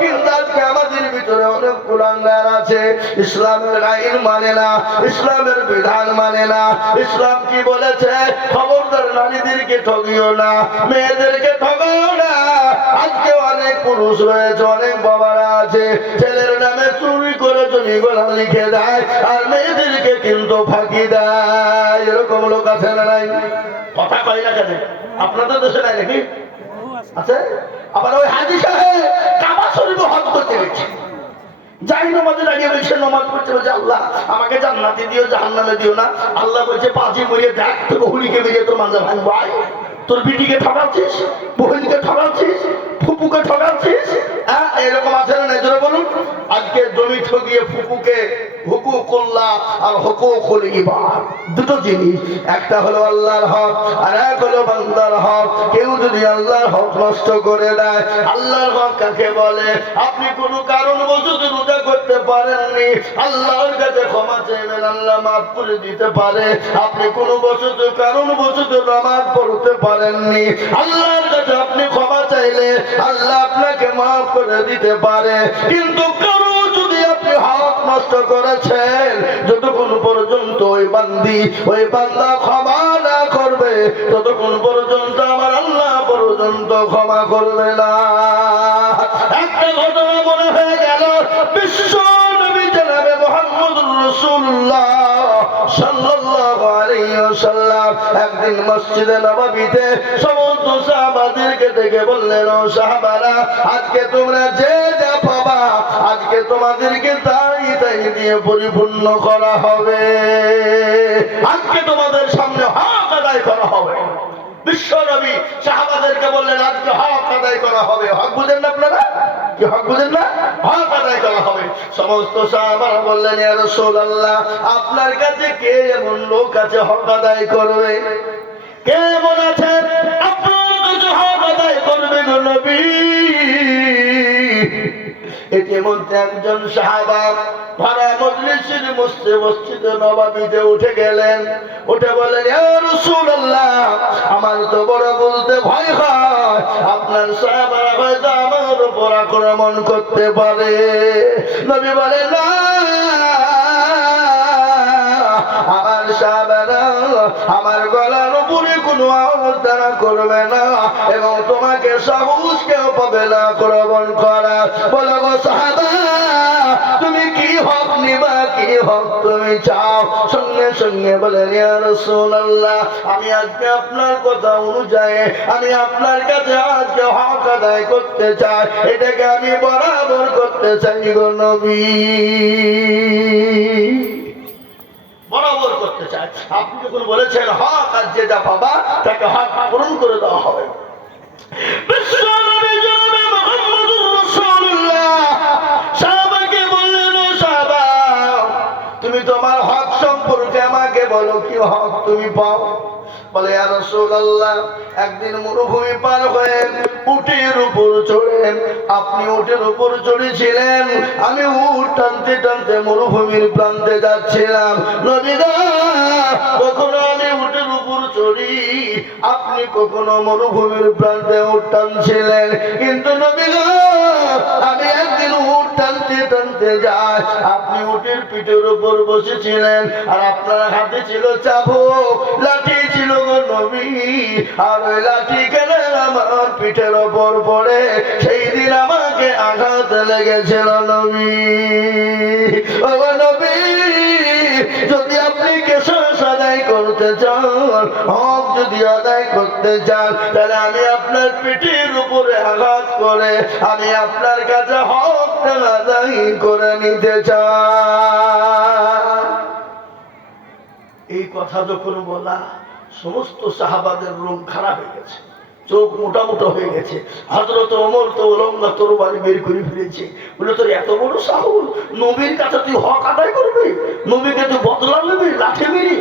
কিন্তু আজকে আমাদের ভিতরে অনেক কুলাঙ্গার আছে, ইসলামের আইন মানে না, ইসলামের বিধান মানে না। ইসলাম কি বলেছে? খবরদার নারীদেরকে ঠকিও না, মেয়েদেরকে ঠকাও না। আজকে অনেক পুরুষ রয়েছে, অনেক বাবারা আছে, ছেলের নামে চুরি করে জমি গোলা লিখে দেয় আর মেয়েদেরকে কিন্তু ফাঁকি দেয়। এরকম লোক আছে না নাই? কথা কয় না কেন? আপনাদের দেশে নাই নাকি? আছে। আবার ওই হাজী সাহেব কাবা শরীফে হজ করতে গেছে, যাই নামাজে লাগিয়ে বলছে, নামাজ পড়তে বলছে আল্লাহ আমাকে জান্নাতে দিও, জাহান্নামে দিও না। আল্লাহ বলছে পাঁচি মরিয়ে দেখ তোকে হুড়িকে বেরিয়ে তোর মাঝে ভাঙবো, আয় তোর বিটিকে ঠকাচ্ছিস, বহিনকে ঠকাচ্ছিস, ফুপুকে ঠকাচ্ছিস। হ্যাঁ, এরকম আছে না? জোরে বলুন। আজকে জমি ঠকিয়ে ফুপুকে হুকুকুল্লাহ আর হুকুকুল ইবাদ, দুটো জিনিস, একটা হলো আল্লাহর হক আর এক হলো বান্দার হক। কেউ যদি আল্লাহর হক নষ্ট করে দেয়, আল্লাহর হক কাকে বলে? আপনি কোনো কারণবশত রোজা করতে পারেননি, আল্লাহর কাছে ক্ষমা চাইবেন, আল্লাহ মাফ করে দিতে পারে। আপনি কোনো কারণবশত নামাজ পড়তে পারেননি, আল্লাহর কাছে আপনি ক্ষমা চাইলে আল্লাহ আপনাকে মাফ করে দিতে পারে। কিন্তু কারো যদি আপনি হক নষ্ট করেছেন, যতক্ষণ পর্যন্ত ওই বান্দা ক্ষমা না করবে ততক্ষণ পর্যন্ত আমার আল্লাহ পর্যন্ত ক্ষমা করবে না। একটা ঘটনা মনে হয়ে গেল, বিশ্ব নবী জনাবে মুহাম্মদুর রাসূলুল্লাহ সাল্লাল্লাহু আলাইহি ওয়াসাল্লাম একদিন মসজিদে নববীতে সমস্ত সাহাবাদেরকে ডেকে বললেন, ও সাহাবারা, আজকে তোমরা যে যা পাবা আজকে তোমাদেরকে তাই তাই দিয়ে পরিপূর্ণ করা হবে, আজকে তোমাদের সামনে হক আদায় করা হবে। বিশ্ব নবী সাহাবাদেরকে বললেন আজকে হক আদায় করা হবে। হক বুঝেন না আপনারা? কি হক বুঝেন না? হক আদায় করা হবে। সমস্ত সাহাবারা বললেন, ইয়া রাসূলুল্লাহ, আপনার কাছে কে এমন লোক আছে হক আদায় করবে? কে এমন আছে আপনার কাছে হক আদায় করবে গো নবী? ইতিমধ্যে একজন সাহাবা ভরা মজলিসের মসজিদে নববীতে উঠে গেলেন, উঠে বলেন, ইয়া রাসূলুল্লাহ, আমার তো বড় বলতে ভয় হয়, আপনার সাহাবারা হয়তো আমার উপর আক্রমণ করতে পারে। নবী বলেন, না, আমার সাহাবারা আমার গলার উপরে কোনো আওয়াজ দ্বারা করবে না এবং তোমাকে সাহস কেউ পাবে না আক্রমণ করা। বলো গো সাহাবা, তুমি কি হক নিবা, কি হক তুমি চাও? সঙ্গে সঙ্গে বলেন, ইয়া রাসূলুল্লাহ, আমি আজকে আপনার কথা অনুযায়ী আমি আপনার কাছে আজকে হক আদায় করতে চাই, এটাকে আমি বরাবর করতে চাই গো নবী, বরাবর করতে চাই। আপনি যখন বলেছেন হক আর যে যা পাবা তাকে হক পূরণ করে দেওয়া হবে। বিশ্ব নবী জনাবে মুহাম্মদুর রাসূলুল্লাহ সাহাবাকে বললেন, ও সাহাবা, তুমি তোমার হক সম্পর্কে আমাকে বলো, কি হক তুমি পাও? বলে, ইয়া রাসূলুল্লাহ, একদিন মরুভূমি পার হয়ে উটের উপর চড়েন, আপনি উটের উপর চড়েছিলেন, আমি উট টানতে টানতে মরুভূমির প্রান্তে যাচ্ছিলাম। নবী গো, কখনো আমি উটের উপর চড়ি, আপনি কখনো মরুভূমির প্রান্তে উট টানছিলেন, কিন্তু নবী গো, আমি একদিন উট টানতে টানতে যাই, আপনি উটের পিঠের উপর বসেছিলেন আর আপনার হাতে ছিল চাবুক, লাঠি ছিল গো নবী, আর ওই লাঠি গেলে আমার পিঠের ওপর পড়ে সেই দিন আমাকে আঘাত লেগেছিল নবী। ও নবী, যদি আপনি কেশাস আদায় করতে চান, হক যদি আদায় করতে চান, তাহলে আমি আপনার পিঠের উপরে আঘাত করে আমি আপনার কাছে হকটা আদায় করে নিতে চাই। এই কথা যখন বলা, সমস্ত সাহাবাদের রূপ খারাপ হয়ে গেছে, চোখ মোটা মোটা হয়ে গেছে। হযরত ওমর তো লম্বা তরবারি বের করে ফিরেছে, বলে, তোর এত বড় সাহস, নবীর কাছে তুই হক আদায় করবি, নবীকে তুই বদলা নেবি লাঠি মেরে?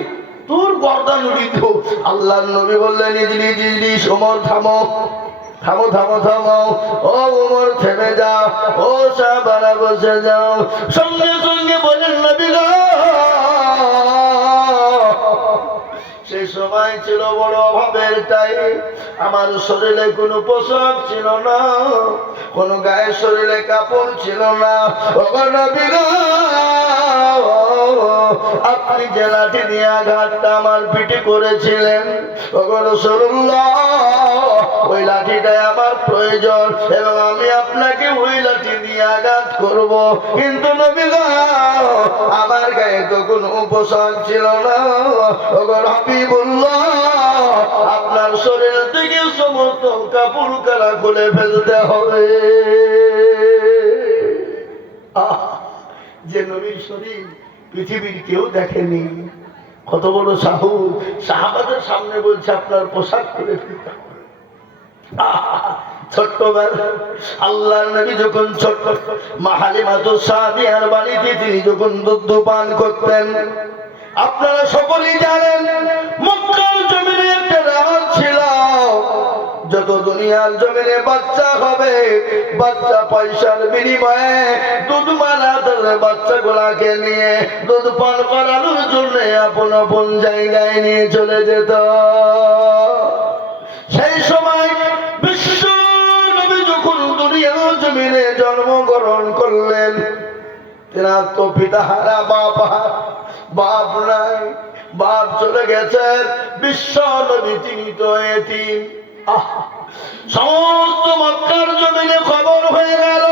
তোর গর্দান উড়িয়ে দেব, আল্লাহর নবী বললেন ইজলিস ইজলিস, ওমর থামো থামো থামো থামো, ও ওমর থেমে যাও, ও সাহাবারা বসে যাও। সঙ্গে সঙ্গে বলেন নবী গো, সেই সময় ছিল বড় অভাবের টাইম, আমার শরীরে কোনো পোশাক ছিল না, কোনো গায়ে শরীরে কাপড় ছিল না। ওগো নবী গো, আপনি যে লাঠি দিয়ে আঘাতটা আমার পিঠে করেছিলেন, ওগো রাসূলুল্লাহ, ওই লাঠিটাই আমার প্রয়োজন এবং আমি আপনাকে ওই লাঠি দিয়ে আঘাত করব। কিন্তু নবী গো, আমার গায়ে তো কোনো পোশাক ছিল না। ওগো হাবিবুল্লাহ, আপনার শরীর থেকে সমস্ত কাপড় কালা খুলে ফেলতে হবে। যে নবীর শরীর পৃথিবীর কেউ দেখেনি, কত বড় সাহস, সাহাবাদের সামনে বলছে আপনার পোশাক খুলে ফেলতে হবে। ছোট্টবেলা আল্লাহর নবী যখন ছোট্ট, মা হালিমা সাদিয়ার বাড়িতে তিনি যখন দুধ পান করতেন, আপনারা সকলেই জানেন মক্কার জমিনে একটা রেওয়াজ ছিল, যত দুনিয়ার জমিনে বাচ্চা হবে, বাচ্চা পয়সার বিনিময়ে দুধ মানা তাদের বাচ্চাগুলাকে নিয়ে দুধ পান করানোর জন্য আপন আপন জায়গায় নিয়ে চলে যেত। সেই সময় বিশ্ব নবী যখন দুনিয়ার জমিনে জন্মগ্রহণ করলেন, তেনার তো পিতা হারা, বাপ নাই, বাপ চলে গেছেন। বিশ্ব নবী তিনি তো এতিম। সমস্ত মক্কার জমিনে খবর হয়ে গেল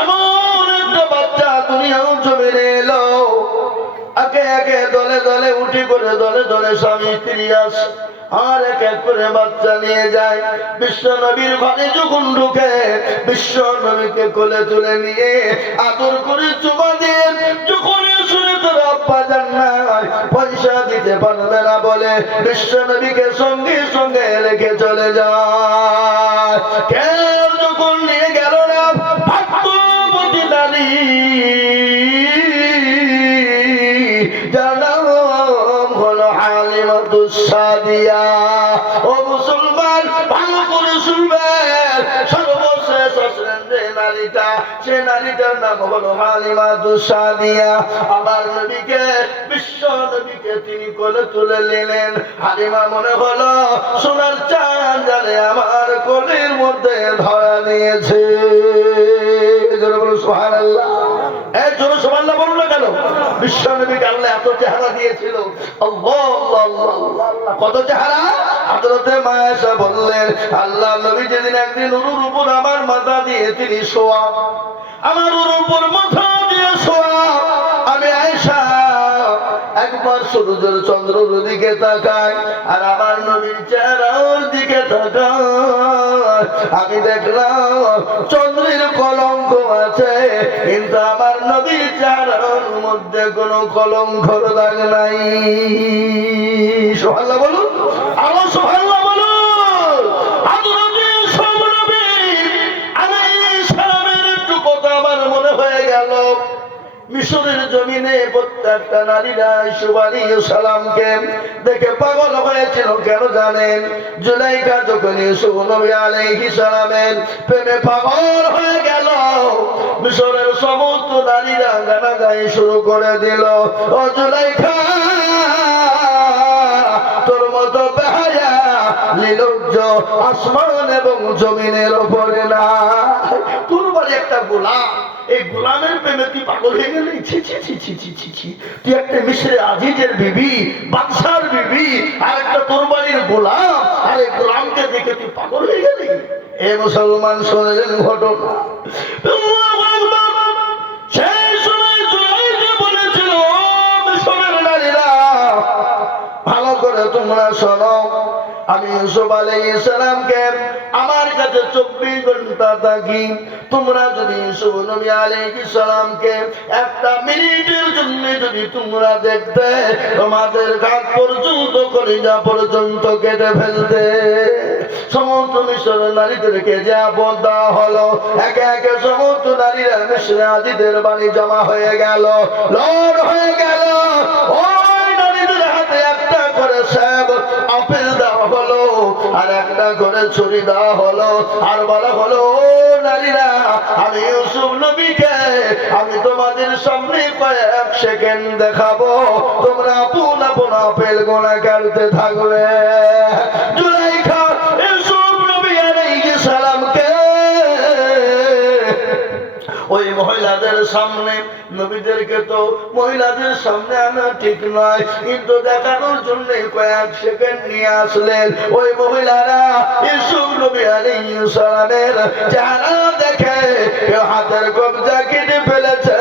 এমন একটা বাচ্চা দুনিয়ার জমিনে এলো। একে একে দলে দলে উঠি করে দলে দলে স্বামী স্ত্রী আসে, আর এক এক করে বাচ্চা নিয়ে যায়। বিশ্ব নবীর ঘরে যখন ঢুকে, বিশ্ব নবীকে কোলে তুলে নিয়ে আদর করে চুমা দিয়ে যখন শুনে তোর আব্বা যান না, পয়সা দিতে পারবে না বলে বিশ্ব নবীকে সঙ্গে সঙ্গে রেখে চলে যায়। কেউ যখন নিয়ে গেল না, ভাগ্যবতী নারী জানাম হলো হালিমা সাদিয়া। ও মুসলমান, ভালো করে শুনবেন, সর্বশেষ আসলেন যে নারীটা, সে নারীটার নাম হলো হালিমা সাদিয়া। আমার নবীকে, বিশ্ব নবীকে তিনি কোলে তুলে নিলেন। হালিমা মনে হলো সোনার চাঁদ জানে আমার কোলের মধ্যে ধরা নিয়েছে। সুবহানাল্লাহ, এই জোরে সুবহানাল্লাহ বলুন না কেন? বিশ্ব নবীকে আল্লাহ এত চেহারা দিয়েছিল। আল্লাহ আল্লাহ আল্লাহ, কত চেহারা! হযরতে মা আয়েশা বললেন, আল্লাহ নবী যেদিন একদিন উরুর উপর আমার মাথা দিয়ে তিনি শোয়া, আমার উরুর উপর মাথা দিয়ে শোয়া, আমি আয়েশা একবার সূর্যের চন্দ্রের দিকে তাকাই আর আমার নবীর চেহারার দিকে তাকাই, আমি দেখলাম চন্দ্রের কলঙ্ক আছে, কিন্তু আমার নবীর চেহারার মধ্যে কোনো কলঙ্কর দাগ নাই। সুবহানাল্লাহ বলুন, আরো সুবহানাল্লাহ বলুন। হযরতে নবী আলাইহিস সালামের একটু কথা আমার মনে হয়ে গেল। মিশরের জমিনে প্রত্যেকটা নারীরা ইউসুফ আলাইহিস সালামকে দেখে পাগল হয়েছিল। কেন জানেন? জুলাইখা যখন ইউসুফ নবী আলাইহিস সালামের প্রেমে পাগল হয়ে গেল, মিশরের সমস্ত নারীরা গানাগাই শুরু করে দিল, ও জুলাইখা, তোর মতো বেহায়া নির্লজ্জ আসমান এবং জমিনের উপরে না। তোর বাড়ি একটা গোলাম, এই গোলামের প্রেমে তুই পাগল হয়ে গেলি? ছি ছি ছি ছি ছি ছি ছি, তুই একটা মিশরে আজিজের বিবি, বাদশার বিবি, আর একটা তোর বাড়ির গোলাম, আর এই গোলামকে দেখে তুই পাগল হয়ে গেলি? এ মুসলমান শোনেন ঘটনা। সেই সময় জুলাইখা বলেছিল, মিশরের নারীরা ভালো করে তোমরা শোনো, আমি ইউসুফ আলাইহিস সালামকে আমার কাছে 24 ঘন্টা থাকি, তোমরা যদি ইউসুফ নবী আলাইহিস সালামকে একটা মিনিটের জন্য যদি তোমরা দেখতে, তোমাদের গাত পর্যন্ত কলিজা পর্যন্ত কেটে ফেলতে। সমস্ত মিশরের নারীদেরকে যে আপদ দেওয়া হলো, একে একে সমস্ত নারীরা মিশরে আজিদের বাড়ি জমা হয়ে গেল, লোড হয়ে গেল। ওই নারীদের হাতে একটা করে সাহেব, ছুরি দেওয়া হলো আর বলা হলো, ও নারীরা, আমি ইউসুফ নবীকে আমি তোমাদের সামনে কয়েক সেকেন্ড দেখাবো, তোমরা আপন আপন আপেল গোনা কাটতে থাকবে। জুলাইখা ইউসুফ নবী আলাইহিস সালামকে ওই মহিলাদের সামনে, নবীদেরকে তো মহিলাদের সামনে আনা ঠিক নয়, কিন্তু দেখানোর জন্য কয়েক সেকেন্ড নিয়ে আসলেন। ওই মহিলারা ইউসুফ নবী আলাইহিস সালামের চেহারা দেখে কেউ হাতের কবজা কেটে ফেলেছে,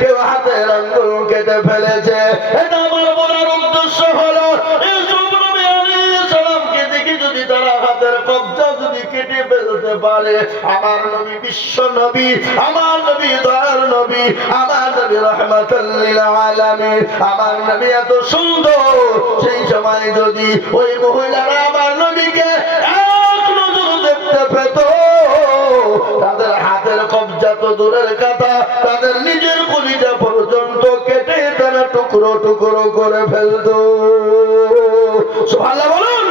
কেউ হাতের আঙ্গুল কেটে ফেলেছে। এটা আমার বলার উদ্দেশ্য হলো, ইউসুফ নবী আলাইহিস সালামকে দেখে যদি তারা হাতের কবজা যদি কেটে ফেলতে পারে, আমার নবী বিশ্ব নবী, আমার নবী দয়ার নবী, আমার নবী রাহমাতুল লিল আলামিন, আমার নবী এত সুন্দর, সেই সময় যদি ওই মহিলারা আমার নবীকে এক নজর দেখতে পেত, তাদের হাতের কবজা তো দূরের কথা, তাদের নিজের কলিজা পর্যন্ত কেটে তারা টুকরো টুকরো করে ফেলত। সুবহানাল্লাহ বলুন।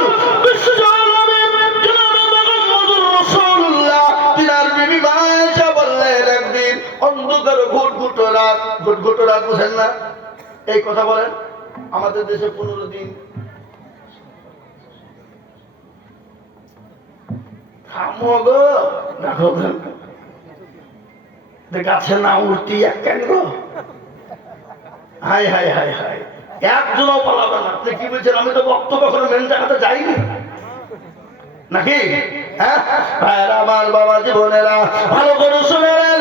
অন্ধকার ঘুটঘুটো রাত, ঘুটঘুটো রাত বুঝেন না? এই কথা বলেন, আমাদের দেশে 15 দিন গাছে না উঠতি এক কেন গো, হাই হাই হাই হাই, একজনও পালাবে না। আপনি কি বলছেন? আমি তো বক্তব্য করে মেন জায়গাতে যাইনি নাকি? হ্যাঁ, আমার বাবা জীবনেরা ভালো করে শুনেন।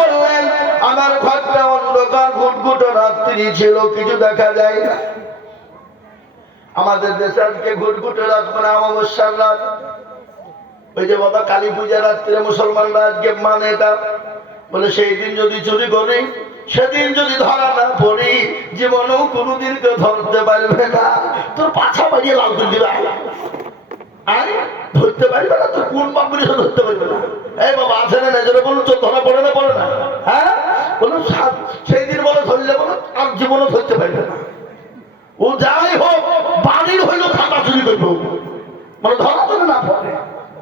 বললেন, আমার ঘরটা অন্ধকার ঘুটঘুটো রাত্রি ছিল, কিছু দেখা যায় না। আমাদের দেশে আজকে ঘুটঘুটো রাত মানে অমাবস্যার রাত। ওই যে বাবা কালী পূজা রাত্রে মুসলমানরা আজকে মানে এটা বলে, সেই দিন যদি চুরি করি, সেদিন যদি ধরা না পড়ি, জীবনেও কোনোদিন কেউ ধরতে পারবে না। তোর পাছা বাড়িয়ে লাল করে দিবে, ধরতে পারবে না। তোর কোন বাপুরি ধরতে পারবে না। এই বাবা আছে না নিজেরা বলুন, তোর ধরা পড়ে না পড়ে না? হ্যাঁ বলুন, সেই দিন বলো ধরলে বলো, আর জীবনও ধরতে পারবে না। ও যাই হোক, বাড়ির হইলো খাতা চুরি করবো, মানে ধরা তো না পড়ে,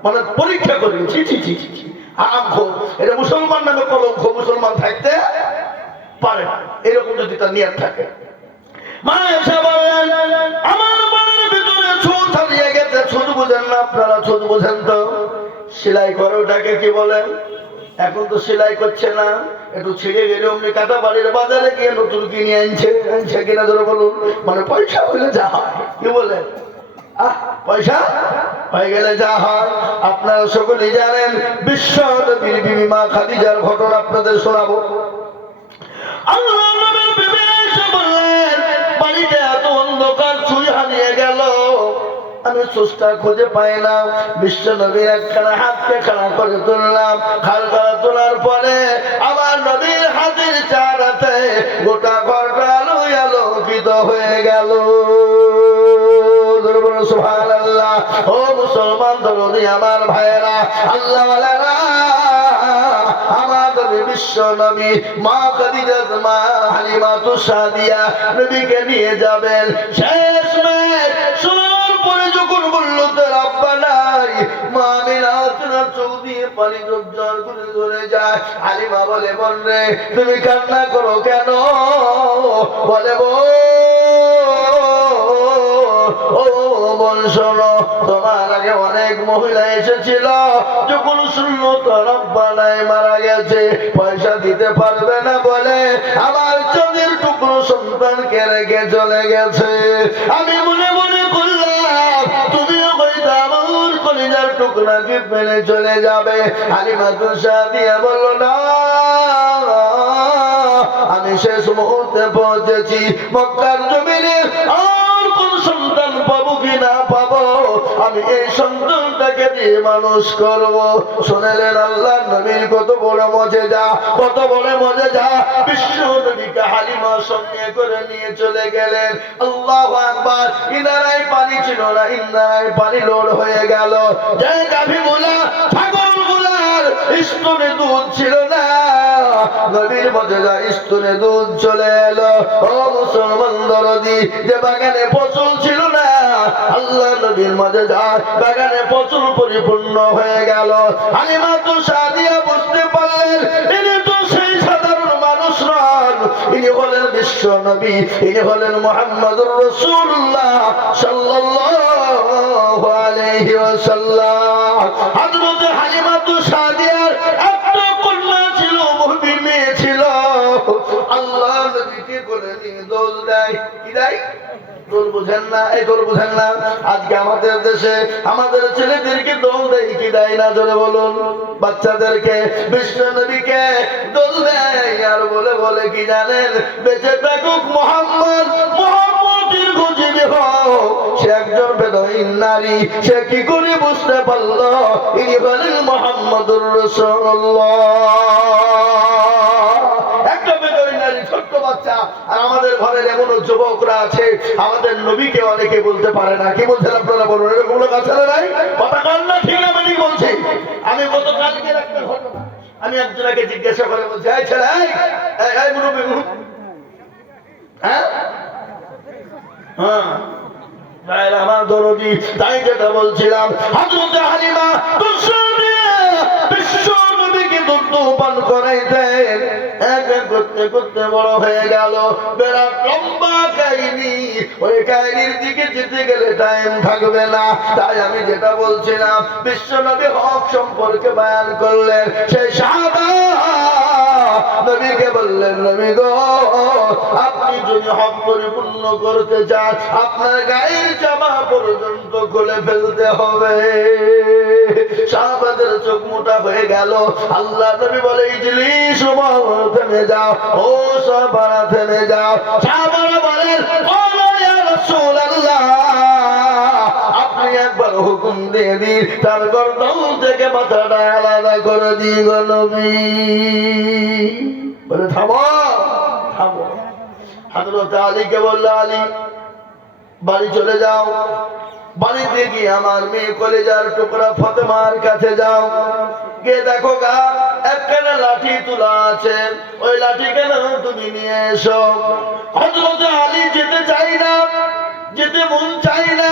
মানে পরীক্ষা করি। ছি ছি ছি ছি, আরাম খোর, এটা মুসলমান নামে কলঙ্ক, মুসলমান থাকতে পারে না, এরকম যদি তার নিয়ত থাকে। মা এসে বললেন, আমার বাড়ির ভিতরে ছুঁচ হারিয়ে গেছে। ছুঁচ বুঝেন না আপনারা? ছুঁচ বুঝেন তো? সেলাই করে, ওটাকে কি বলেন? এখন তো সেলাই করছে না, একটু ছিঁড়ে গেলে অমনি কাটা বাড়ির বাজারে গিয়ে নতুন কিনে আনছে কিনা ধরে বলুন, মানে পয়সা হইলে যা হয়, কি বলেন? পয়সা হয়ে গেলে যা হয়। আপনারা সকলেই জানেন, বিশ্ব নবীর বিবি মা খাদিজার ঘটনা আপনাদের শোনাবো। আল্লাহর নবীর বিবি এসে বললেন, বাড়িতে এত অন্ধকার, চুই হারিয়ে গেল, আমি সুস্থা খুঁজে পাই না। বিশ্ব নবীর একখানা হাতকে খাড়া করে তুললাম, খাল করা তোলার পরে আমার নবীর হাতের চারাতে গোটা ঘরটা আলোয় আলোকিত হয়ে গেল। সুবহানাল্লাহ। ও মুসলমান দরদি আমার ভাইয়েরা, আল্লাহ ওয়ালারা, আমার নবী বিশ্ব নবী মা খাদিজার মা হালিমাতুস সাদিয়া নবীকে নিয়ে যাবেন। শেষ মেয়ে শোনার পরে যখন বলল তার আব্বা নাই, মা আমিনা চোখ দিয়ে পানি জর্জর করে ধরে যায়। হালিমা বলে, বোন রে, তুমি কান্না করো কেন? বলে, ও বোন শোনো, তোমার আগে অনেক মহিলা এসেছিল, যখন শুনলো তোর আব্বা নাই, মারা গেছে, পয়সা দিতে পারবে না বলে আমার চোখের টুকরো সন্তানকে রেখে চলে গেছে। আমি মনে মনে করলাম তুমিও হয়তো আমার কলিজার টুকরাকে ফেলে চলে যাবে। হালিমাতুস সাদিয়া বলল, না, আমি শেষ মুহূর্তে পৌঁছেছি, মক্কার জমিনে আর কোন সন্তান পাবো কি না পাবো, আমি এই সন্তানটাকে দিয়ে মানুষ করবো। শুনলেন আল্লাহর নবীর কত বড় মজেজা, কত বড় মজেজা। বিশ্ব নবীকে হালিমা সঙ্গে করে নিয়ে চলে গেলেন। আল্লাহু আকবার। ইনারায় পানি ছিল না, ইনারায় পানি লোড হয়ে গেল। যে গাভীগুলা ছাগলগুলার স্তনে দুধ ছিল না, নবীর মজেজা স্তনে দুধ চলে এলো। ও মুসলমান দরদি, যে বাগানে ফসল ছিল না, আল্লাহ নবীর মাঝে যায়, বাগানে প্রচুর পরিপূর্ণ হয়ে গেল। হালিমা তো সাদিয়া বুঝতে পারলেন ইনি তো সেই সাধারণ মানুষ নন, ইনি হলেন বিশ্ব নবী, ইনি হলেন মুহাম্মদুর রাসূলুল্লাহ সাল্লাল্লাহু আলাইহি ওয়াসাল্লাম। হযরত হালিমা তো সাদিয়ার একটা কন্যা ছিল, মুহবিব মেয়ে ছিল। আল্লাহ নবীকে কোলে নিয়ে দোল দেয়, কি দেয়? দোল বুঝেন না? এই দোল বুঝেন না? আজকে আমাদের দেশে আমাদের ছেলেদেরকে দোল দেয় কি দেয় না? জোরে বলুন। বাচ্চাদেরকে বিশ্ব নবীকে দোল দেয় আর বলে বলে কি জানেন? বেঁচে থাকুক মুহাম্মদ, মুহাম্মদ দীর্ঘজীবী হোক। সে একজন বেদঈন নারী, সে কি করে বুঝতে পারলো ইনি হলেন মুহাম্মদুর রাসূলুল্লাহ? একটা বেদঈন নারী, ছোট্ট বাচ্চা। আর আমাদের ঘরের এমন যুবকরা আছে আমাদের নবীকে অনেকে বলতে পারে না। কি বলছেন আপনারা বলুন? এরকম লোক আছে না নাই? কথা কান না, ঠিক না? আমি বলছি, আমি গতকালকে একটা ঘটনা, আমি একজনকে জিজ্ঞাসা করে বলছি, এই ছেলে, এই মুরব্বি, হ্যাঁ হ্যাঁ আমার দরদি, তাই যেটা বলছিলাম, হযরত হালিমা বিশ্ব নবীকে দুধ পান করাইতেন। এক এক করতে করতে বড় হয়ে গেল, বিরাট লম্বা কাহিনী। ওই কাহিনীর দিকে যেতে গেলে টাইম থাকবে না। তাই আমি যেটা বলছিলাম, বিশ্ব নবী হক সম্পর্কে বয়ান করলেন। সেই সাহাবা নবীকে বললেন, নবী গো, আপনি যদি হক পরিপূর্ণ করতে চান আপনার গায়ের জামা পর্যন্ত খুলে ফেলতে হবে। সাহাবাদের চোখ মোটা হয়ে গেল। আল্লাহ নবী বলে, ইজলিস, থেমে যাও, ও সাহাবারা থেমে যাও। সাহাবারা বলেন, ও ইয়া রাসূলুল্লাহ, আপনি একবার হুকুম দিয়ে দিন, তার গর্দন থেকে মাথাটা আলাদা করে দিই গো নবী। বলে, থামো থামো। হযরত আলীকে বলল, আলী বাড়ি চলে যাও, বাড়িতে গিয়ে আমার মেয়ে কলেজার টুকরা ফাতেমার কাছে যাও, গিয়ে দেখো গা একখানা লাঠি তোলা আছে, ওই লাঠি কেন তুমি নিয়ে এসো। হযরত আলী যেতে চাই না, যেতে মন চাই না।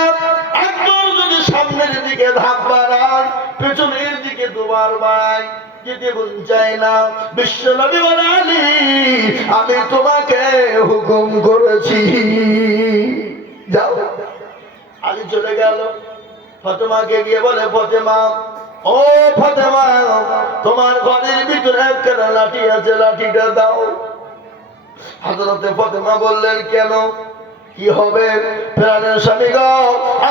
একবার যদি সামনের দিকে ধাপ বাড়ান, পেছনের দিকে দুবার বাড়ায়, যেতে মন চাই না। বিশ্ব নবী বলে, আলী আমি তোমাকে হুকুম করেছি, যাও। আলী চলে গেল। ফাতেমাকে গিয়ে বলে, ফাতেমা, ও ফাতেমা, তোমার ঘরের ভিতরে একটা লাঠি আছে, লাঠিটা দাও। হযরতে ফাতেমা বললেন, কেন, কি হবে? প্রাণের স্বামী গো,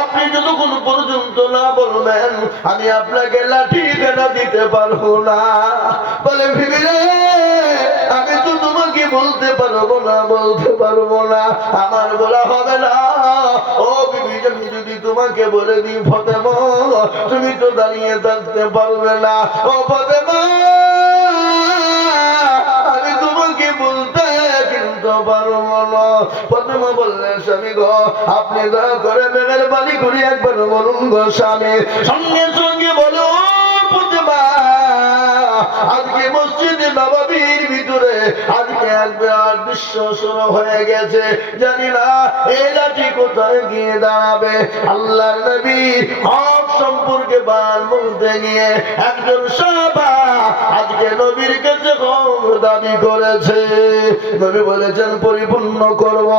আপনি যতক্ষণ পর্যন্ত না বলবেন আমি আপনাকে লাঠি কেনা দিতে পারবো না। বলে, বিবি রে, আমি তো তোমাকে বলতে পারবো না, বলতে পারবো না, আমার বলা হবে না। ও বিবি, আমি যদি তোমাকে বলে দিই ফাতেমা, তুমি তো দাঁড়িয়ে থাকতে পারবে না। ও ফাতেমা, আমি তোমাকে বলতে কিন্তু পারবো না। ফাতেমা বললেন, স্বামী গো, আপনি দয়া করে মেহেরবানি করে একবার বলুন গো স্বামী। সঙ্গে সঙ্গে বলো, ফাতেমা, আজকে মসজিদে নববীর ভিতরে আজকে একবার বিশ্ব শুরু হয়ে গেছে, জানি না এই লাঠি কোথায় গিয়ে দাঁড়াবে। আল্লাহর নবী হক সম্পর্কে বান বলতে গিয়ে একজন সাহাবা আজকে নবীর কাছে হক দাবি করেছে। নবী বলেছেন পরিপূর্ণ করব।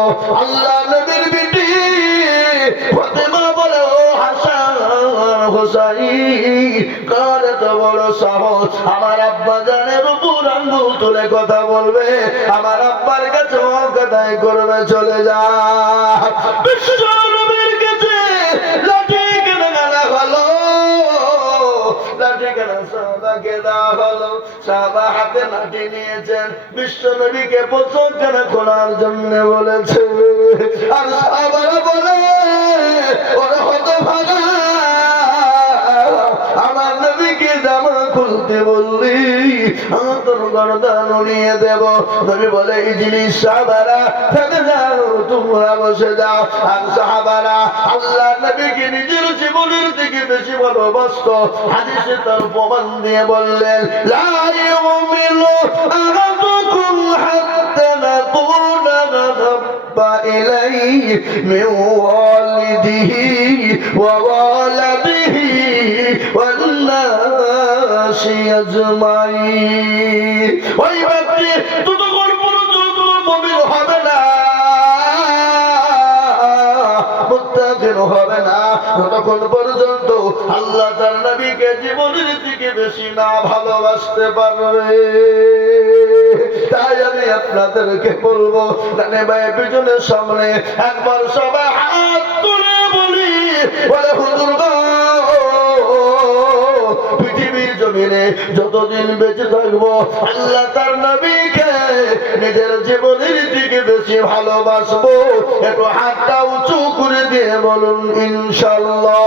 আল্লাহ নবীর বিটি ফাতেমা বলে, ও হাসান হোসাইন, কার এত বড় সাহস আমার আব্বা জানের উপর আঙ্গুল তুলে কথা বলবে, আমার আব্বার কাছে হক আদায় করবে, চলে যা। বিশ্ব নবীর কাছে লাঠি কেনে আনা হলো, লাঠি কেনা সাহাবাকে দেওয়া হলো। সাহাবা হাতে লাঠি নিয়েছেন, বিশ্ব নবীকে পোশাক কেনা খোলার জন্য বলেছে। আর সাহাবারা বলে, ওরা হতভাগা, আমার নবীকে জামা খুলতে বললি তোর গর্দান নিয়ে দেব। নবী বলে, ইজলিস, সাহাবারা থেমে যাও, তোমরা বসে যাও। আর সাহাবারা আল্লাহ নবীকে নিজের জীবনের থেকে বেশি ভালোবাসত। হাদিসে তার প্রমাণ দিয়ে বললেন, লা ইউমিনু আহাদুকুম হাত্তা নাকুনা إليه من والده ووالده والناس أجمعين ওই ব্যক্তি ততক্ষণ পর্যন্ত মুমিন হবে না, মুত্তাকিন হবে না, ততক্ষণ পর্যন্ত আল্লাহ তার নবীকে জীবনের থেকে বেশি না ভালোবাসতে পারবে। তাই আমি আপনাদেরকে বলবো, ডানে বায়ে পিছনের সামনে একবার সবাই হাত তুলে বলি, বলে হুজুর গো, পৃথিবীর জমিনে যতদিন বেঁচে থাকবো আল্লাহ তার নবীকে নিজের জীবনের দিকে বেশি ভালোবাসবো। একটু হাতটা উঁচু করে দিয়ে বলুন ইনশাআল্লাহ।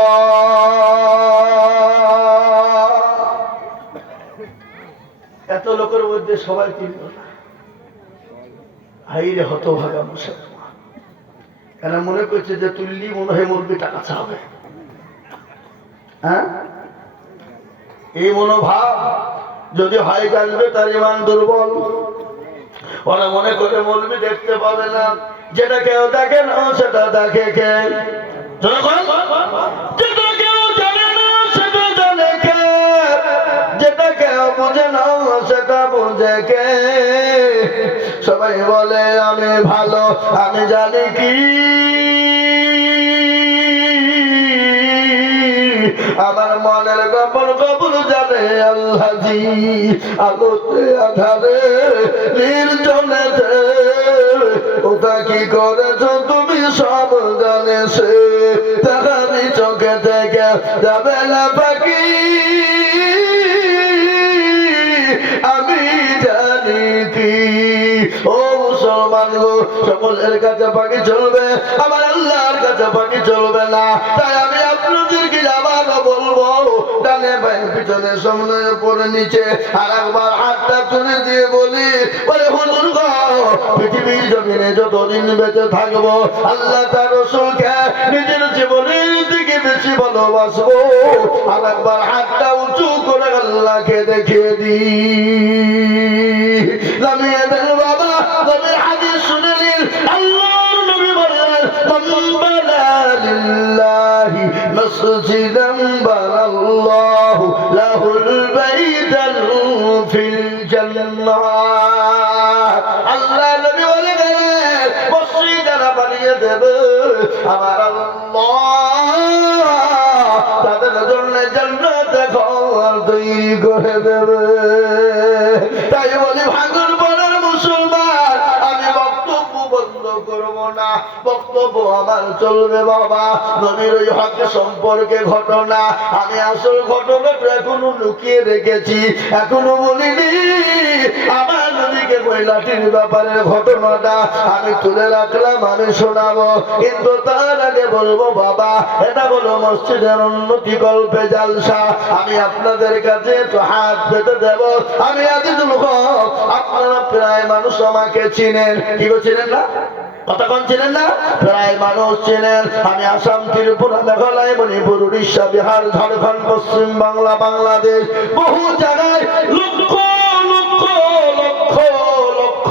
এত লোকের মধ্যে সবাই চিনল না। হাইরে হতভাগা মুসলমান, এরা মনে করছে যে তুললি মনে হয় মুরগি টাকা চাবে। হ্যাঁ, এই মনোভাব যদি হয় জানবে তার ইমান দুর্বল। ওরা মনে করে মৌলবি দেখতে পাবে না, যেটা কেউ দেখে না সেটা দেখে কে? যেটা কেউ জানে না সেটা জানে কে? যেটা কেউ বুঝে না সেটা বুঝে কে? সবাই বলে আমি ভালো, আমি জানি কি আমার মনের গোপন গোপন জানে আল্লাহজি। আলোতে আধারে নির্জনেতে ওটা কি করেছ তুমি সব জানেছে, তাহারি চোখে থেকে যাবে না পাখি, আমি জানি কি। ও মুসলমান গো, সকলের কাছে পাখি চলবে, আমার আল্লাহর কাছে পাখি চলবে না। তাই আমি আপনাদেরকে আবারও বলবো, ডানে বায়ে পিছনে সামনে উপরে নিচে আর একবার হাতটা তুলে দিয়ে বলি, বলে হুজুর গো, পৃথিবীর জমিনে যতদিন বেঁচে থাকবো আল্লাহ তার রাসূলকে নিজের জীবনের দিকে বেশি ভালোবাসবো। আর একবার হাতটা উঁচু করে আল্লাহকে দেখিয়ে দিই। নামিয়ে দেন বাবা, নবীর হাদিস শুনে নিন। আল্লাহর নবী বললেন, মান বানা লিল্লাহি মসজিদান বানাল্লাহু লাহুল বাইতান ফিল জান্নাহ। আল্লাহ নবী বলে গেলেন, মসজিদ যারা বানিয়ে দেবে আমার আল্লাহ তাদের জন্য জান্নাতে ঘর তৈরি করে দেবে। তাই বলি ভাঙন বলার মুসলমান, আমি বক্তব্য বন্ধ করব না, বক্তব্য আমার চলবে বাবা। নবীর ওই হক সম্পর্কে ঘটনা, আমি আসল ঘটনাটা এখনো লুকিয়ে রেখেছি, এখনো বলিনি। আমার নবীকে মহিলাটির ব্যাপারে ঘটনাটা আমি তুলে রাখলাম, আমি শোনাবো। কিন্তু তার আগে বলবো বাবা, এটা হলো মসজিদের উন্নতি কল্পে জালসা। আমি আপনাদের কাছে একটু হাত পেতে দেব। আমি আজিজুল হক, আপনারা প্রায় মানুষ আমাকে চিনেন, কি গো চিনেন না? কতক্ষণ চিনেন না? প্রায় মানুষ চিনেন। আমি আসাম, ত্রিপুরা, মেঘালয়, মণিপুর, উড়িষ্যা, বিহার, ঝাড়খণ্ড, পশ্চিম বাংলা, বাংলাদেশ, বহু জায়গায় লক্ষ লক্ষ লক্ষ লক্ষ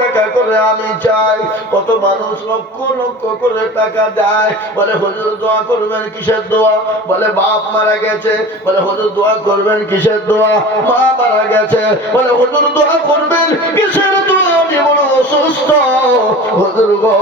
টাকা করে আমি চাই। কত মানুষ লক্ষ লক্ষ করে টাকা দেয়, বলে হুজুর দোয়া করবেন, কিসের দোয়া? বলে বাপ মারা গেছে। বলে হুজুর দোয়া করবেন, কিসের দোয়া? মা মারা গেছে। বলে হুজুর দোয়া করবেন, কিসের দোয়া? আমি বড় অসুস্থ, হুজুর গো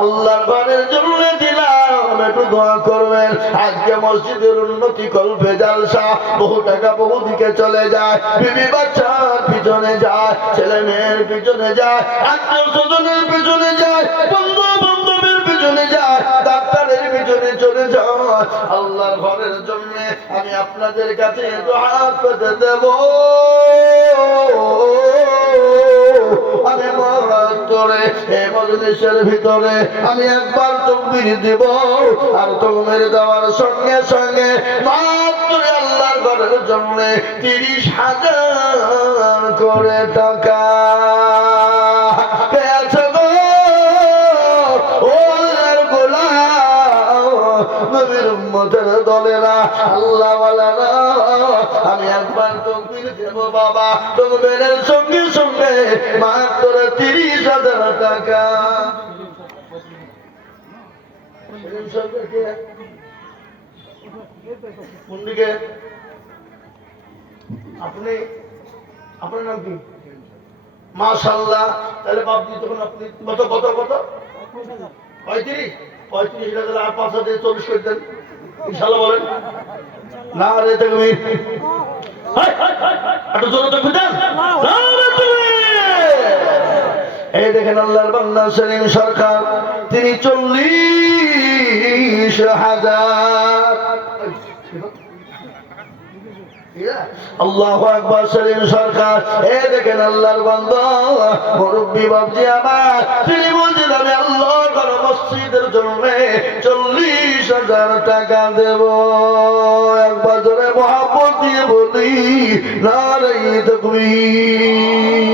আল্লাহর ঘরের জন্য দিলাম, একটু দোয়া করবেন। আজকে মসজিদের উন্নতি কল্পে জালসা, বহু টাকা বহু দিকে চলে যায়, বিবি বাচ্চার পিছনে যায়, ছেলে মেয়ের পিছনে যায়, আত্মীয় স্বজনের পিছনে যায়, বন্ধু বান্ধবের পিছনে যায়, ডাক্তারের পিছনে চলে যায়। আল্লাহর ঘরের জন্য আমি আপনাদের কাছে একটু হাত পেতে দেব। আমি মহাত্তরে এই মজলিসের ভিতরে আমি একবার তাকবীর দেব, আর তাকবীর দেওয়ার সঙ্গে সঙ্গে মাত্র আল্লাহর ঘরের জন্য 30,000 করে টাকা পেয়েছে গো। ও আল্লাহর গোলাম, নবীর উম্মতের দলেরা, আল্লাহ ওয়ালারা, আমি একবার তাকবীর দেব বাবা। তাকবীরের সঙ্গে সঙ্গে মাত্র 30,000 টাকা। সেলিম সরকার কে? কোন দিকে? আপনি, আপনার নাম কি? মাশাআল্লাহ। তাহলে বাপজি তখন আপনি কত কত কত 35 35,000 আর 5,000 40 করে দেন ইনশাআল্লাহ। বলেন না রে তাকবীর। একটু জোরে তাকবীর দেন। নারে তাকবীর। এই দেখেন আল্লাহর বান্দা সেলিম সরকার, তিনি 40,000। আল্লাহু আকবার। সেলিম সরকার, এই দেখেন আল্লাহর বান্দা মুরব্বি বাপজি আমার, তিনি বলছেন আমি আল্লাহর ঘর মসজিদের জন্য 40,000 টাকা দেব। একবার জোরে মহব্বত দিয়ে বলি নারে তাকবীর।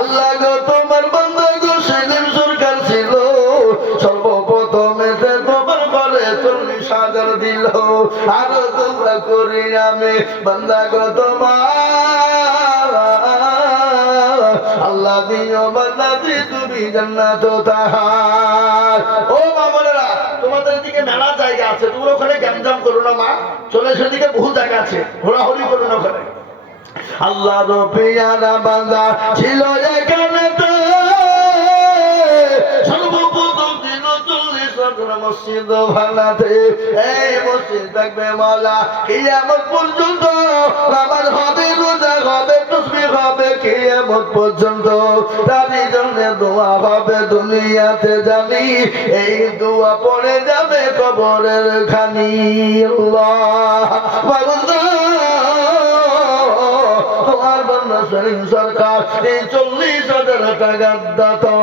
আল্লাহ গো তোমার বান্দা গো সেলিম সরকার ছিল সর্বপ্রথমে তোমার ঘরে 40,000 দিল। আরো তোমরা করি আমি বান্দা গো তোমার, আল্লাহ দিও বান্দা দি তুমি জান্নাত তাহার। ও মামুনেরা, তোমাদের দিকে মেলা জায়গা আছে, তোমরা ওখানে গ্যাঞ্জাম করো না মা, চলে সেদিকে বহু জায়গা আছে, ঘোরাঘুরি করো না ওখানে। আল্লাহ রবিয়ানা বান্দা ছিল এখানে তো সর্বপ্রথম দিন 40,000 মসজিদ ভাঙাতে। এই মসজিদ থাকবে মাওলা কিয়ামত পর্যন্ত, নামাজ হবে, রোজা হবে, তাসবিহ হবে কিয়ামত পর্যন্ত। তারই জন্য দোয়া হবে দুনিয়াতে জানি, এই দোয়া পড়ে যাবে কবরের খানি। আল্লাহ তোমার বান্দা সেলিম সরকার এই 40,000 টাকার দাতা।